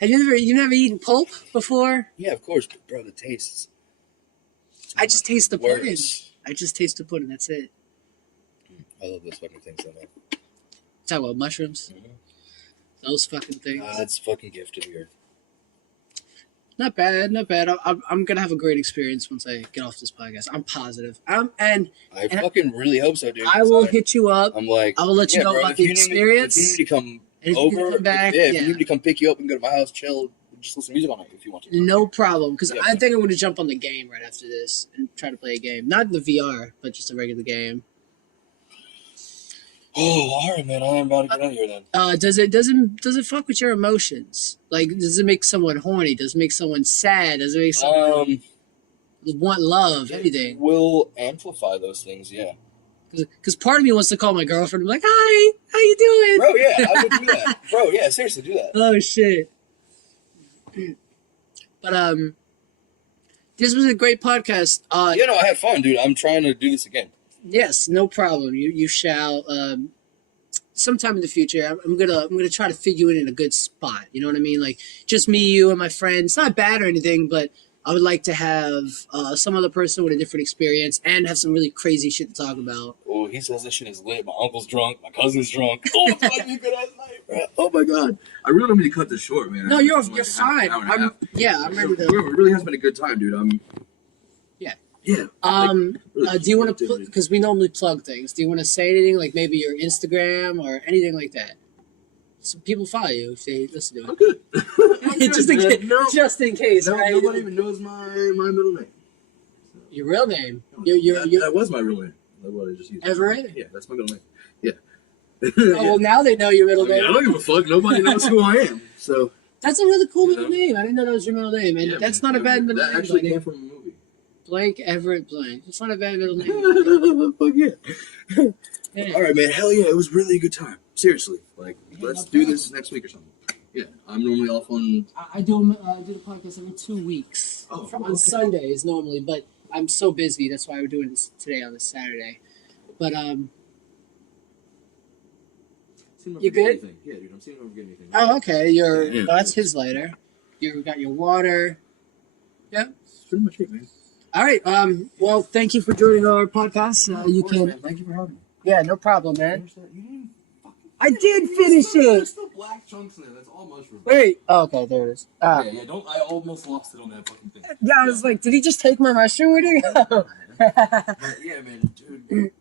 have you never eaten pulp before? Yeah, of course, but bro, the tastes. I just taste the pudding. Worse. I just taste the pudding. That's it. I love those fucking things, though, man. Talk about mushrooms. Mhm. Those fucking things. That's fucking gift to the earth. Not bad. Not bad. I'm gonna have a great experience once I get off this podcast. I'm positive. And I fucking really hope so, dude. I will hit you up. I'm like, I will let you yeah, know bro, about if the you need me- experience. If you need to come And if you over, can come back, if yeah. you need to come pick you up and go to my house, chill, just listen to music all night if you want to. No problem, because Yeah. I think I'm going to jump on the game right after this and try to play a game. Not the VR, but just a regular game. Oh, all right, man. I'm about to get out of here then. Does it fuck with your emotions? Like, does it make someone horny? Does it make someone sad? Does it make someone want love? It Anything? will amplify those things, yeah. Because part of me wants to call my girlfriend and be like, "Hi, how you doing?" Bro, yeah, I would do that. Bro, yeah, seriously, do that. Oh shit. But this was a great podcast. I had fun, dude. I'm trying to do this again. Yes, no problem. You shall. sometime in the future, I'm gonna try to fit you in a good spot. You know what I mean? Like just me, you, and my friend. It's not bad or anything, but I would like to have some other person with a different experience and have some really crazy shit to talk about. Oh, he says this shit is lit. My uncle's drunk. My cousin's drunk. Oh, it's gonna be a good ass night, bro. Oh my god. I really don't mean to cut this short, man. No, you're fine. I'm ready to. It really has been a good time, dude. Yeah. Yeah. Really Do you want to because we normally plug things? Do you want to say anything like maybe your Instagram or anything like that? So people follow you if they listen to it. I'm good. I'm good, just in case, no, right? Nobody even knows my middle name. Your real name. That was my real name. That's what I just used. Everett? Yeah, that's my middle name. Yeah. Oh, well, now they know your middle name. I don't give a fuck. Nobody knows who I am. So that's a really cool middle name. I didn't know that was your middle name, and that's not a bad middle name. That actually came from a movie. Blank Everett Blank. It's not a bad middle name. Fuck yeah. Yeah. All right, man. Hell yeah, it was really a good time. Seriously, like let's do this next week or something. Yeah, I'm normally off on. I do the podcast every 2 weeks. On Sundays normally, but I'm so busy. That's why we're doing this today on this Saturday. But you good? Anything. Yeah, dude. I'm seeing if I'm getting anything. Oh, okay. That's his lighter. You got your water. Yeah. That's pretty much it, man. All right. Well, thank you for joining our podcast. You can. Man. Thank you for having me. Yeah, no problem, man. You didn't fucking. I did finish it. There's still black chunks in there. That's all mushroom. Wait. Oh, okay, there it is. Yeah. Don't. I almost lost it on that fucking thing. Yeah, I was like, did he just take my mushroom? Where did he go? Yeah, man, dude.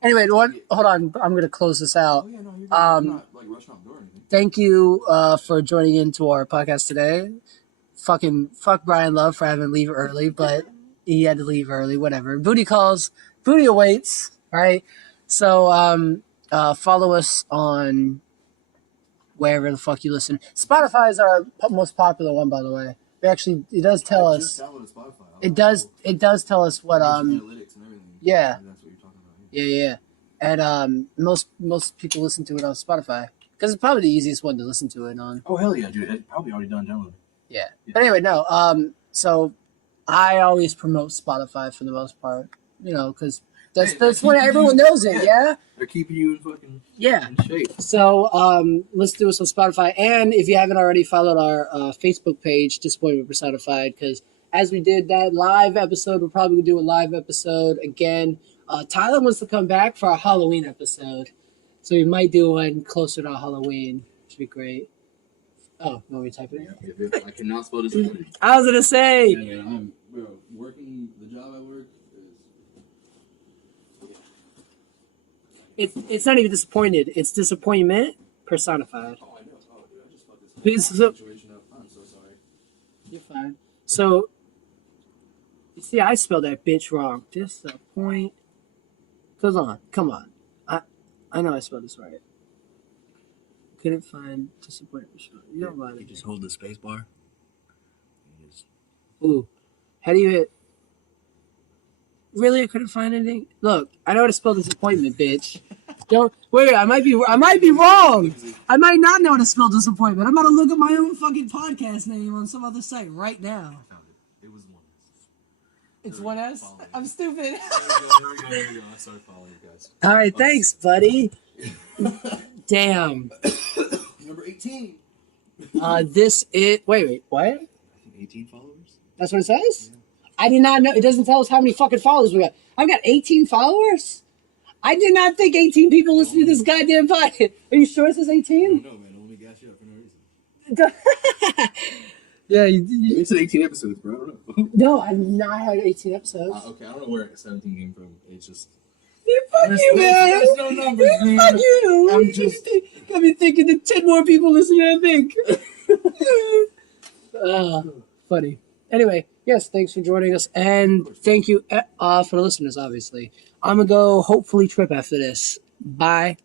Anyway, hold on. I'm gonna close this out. Oh yeah, no, you're good. I'm not like rushing out the door or anything. Thank you for joining into our podcast today. Fuck Bryan Love for having to leave early, but he had to leave early. Whatever. Booty calls. Booty awaits. Right. So follow us on wherever the fuck you listen. Spotify is our most popular one, by the way. It does tell us. It does tell us what analytics and everything. Yeah. That's what you're talking about. Yeah. And most people listen to it on Spotify because it's probably the easiest one to listen to it on. Oh hell yeah, dude! It's probably already done downloading. Yeah. But anyway, no. So I always promote Spotify for the most part. You know, because that's when everyone knows it. Yeah. They're keeping you in fucking Yeah. in shape. So let's do us on Spotify, and if you haven't already followed our Facebook page, Disappointment Personified, because as we did that live episode, we'll probably do a live episode again. Tyler wants to come back for a Halloween episode, so we might do one closer to Halloween, which would be great. Oh, no, we type it. Yeah, I cannot spell disappointed. I was gonna say. Yeah, I'm working the job I work. It's not even disappointed. It's disappointment personified. Oh, I know. Oh, dude, I just fucked this situation up. I'm so sorry. You're fine. So, you see, I spelled that bitch wrong. Disappoint. Come on. I know I spelled this right. Couldn't find disappointment. You don't mind. You just hold the space bar. Ooh. How do you hit? Really, I couldn't find anything. Look, I know how to spell disappointment, bitch. Don't wait. I might be wrong. I might not know how to spell disappointment. I'm about to look at my own fucking podcast name on some other site right now. I found it. It was one. It's one S. I'm stupid. Here we go. I started following you guys. All right, thanks, buddy. Damn. Number 18. Wait, what? I think 18 followers. That's what it says? Yeah. I did not know. It doesn't tell us how many fucking followers we got. I've got 18 followers? I did not think 18 people listen to this goddamn podcast. Are you sure it says 18? I don't know, man. Let me gas you up for no reason. Yeah, you said 18 episodes, bro. I don't know. No, I've not had 18 episodes. Okay, I don't know where 17 came from. It's just... Fuck you, man. There's no numbers, man. Fuck you. I'm just... Got me thinking that 10 more people listen than I think. Funny. Anyway, yes, thanks for joining us. And thank you for the listeners, obviously. I'm going to go hopefully trip after this. Bye.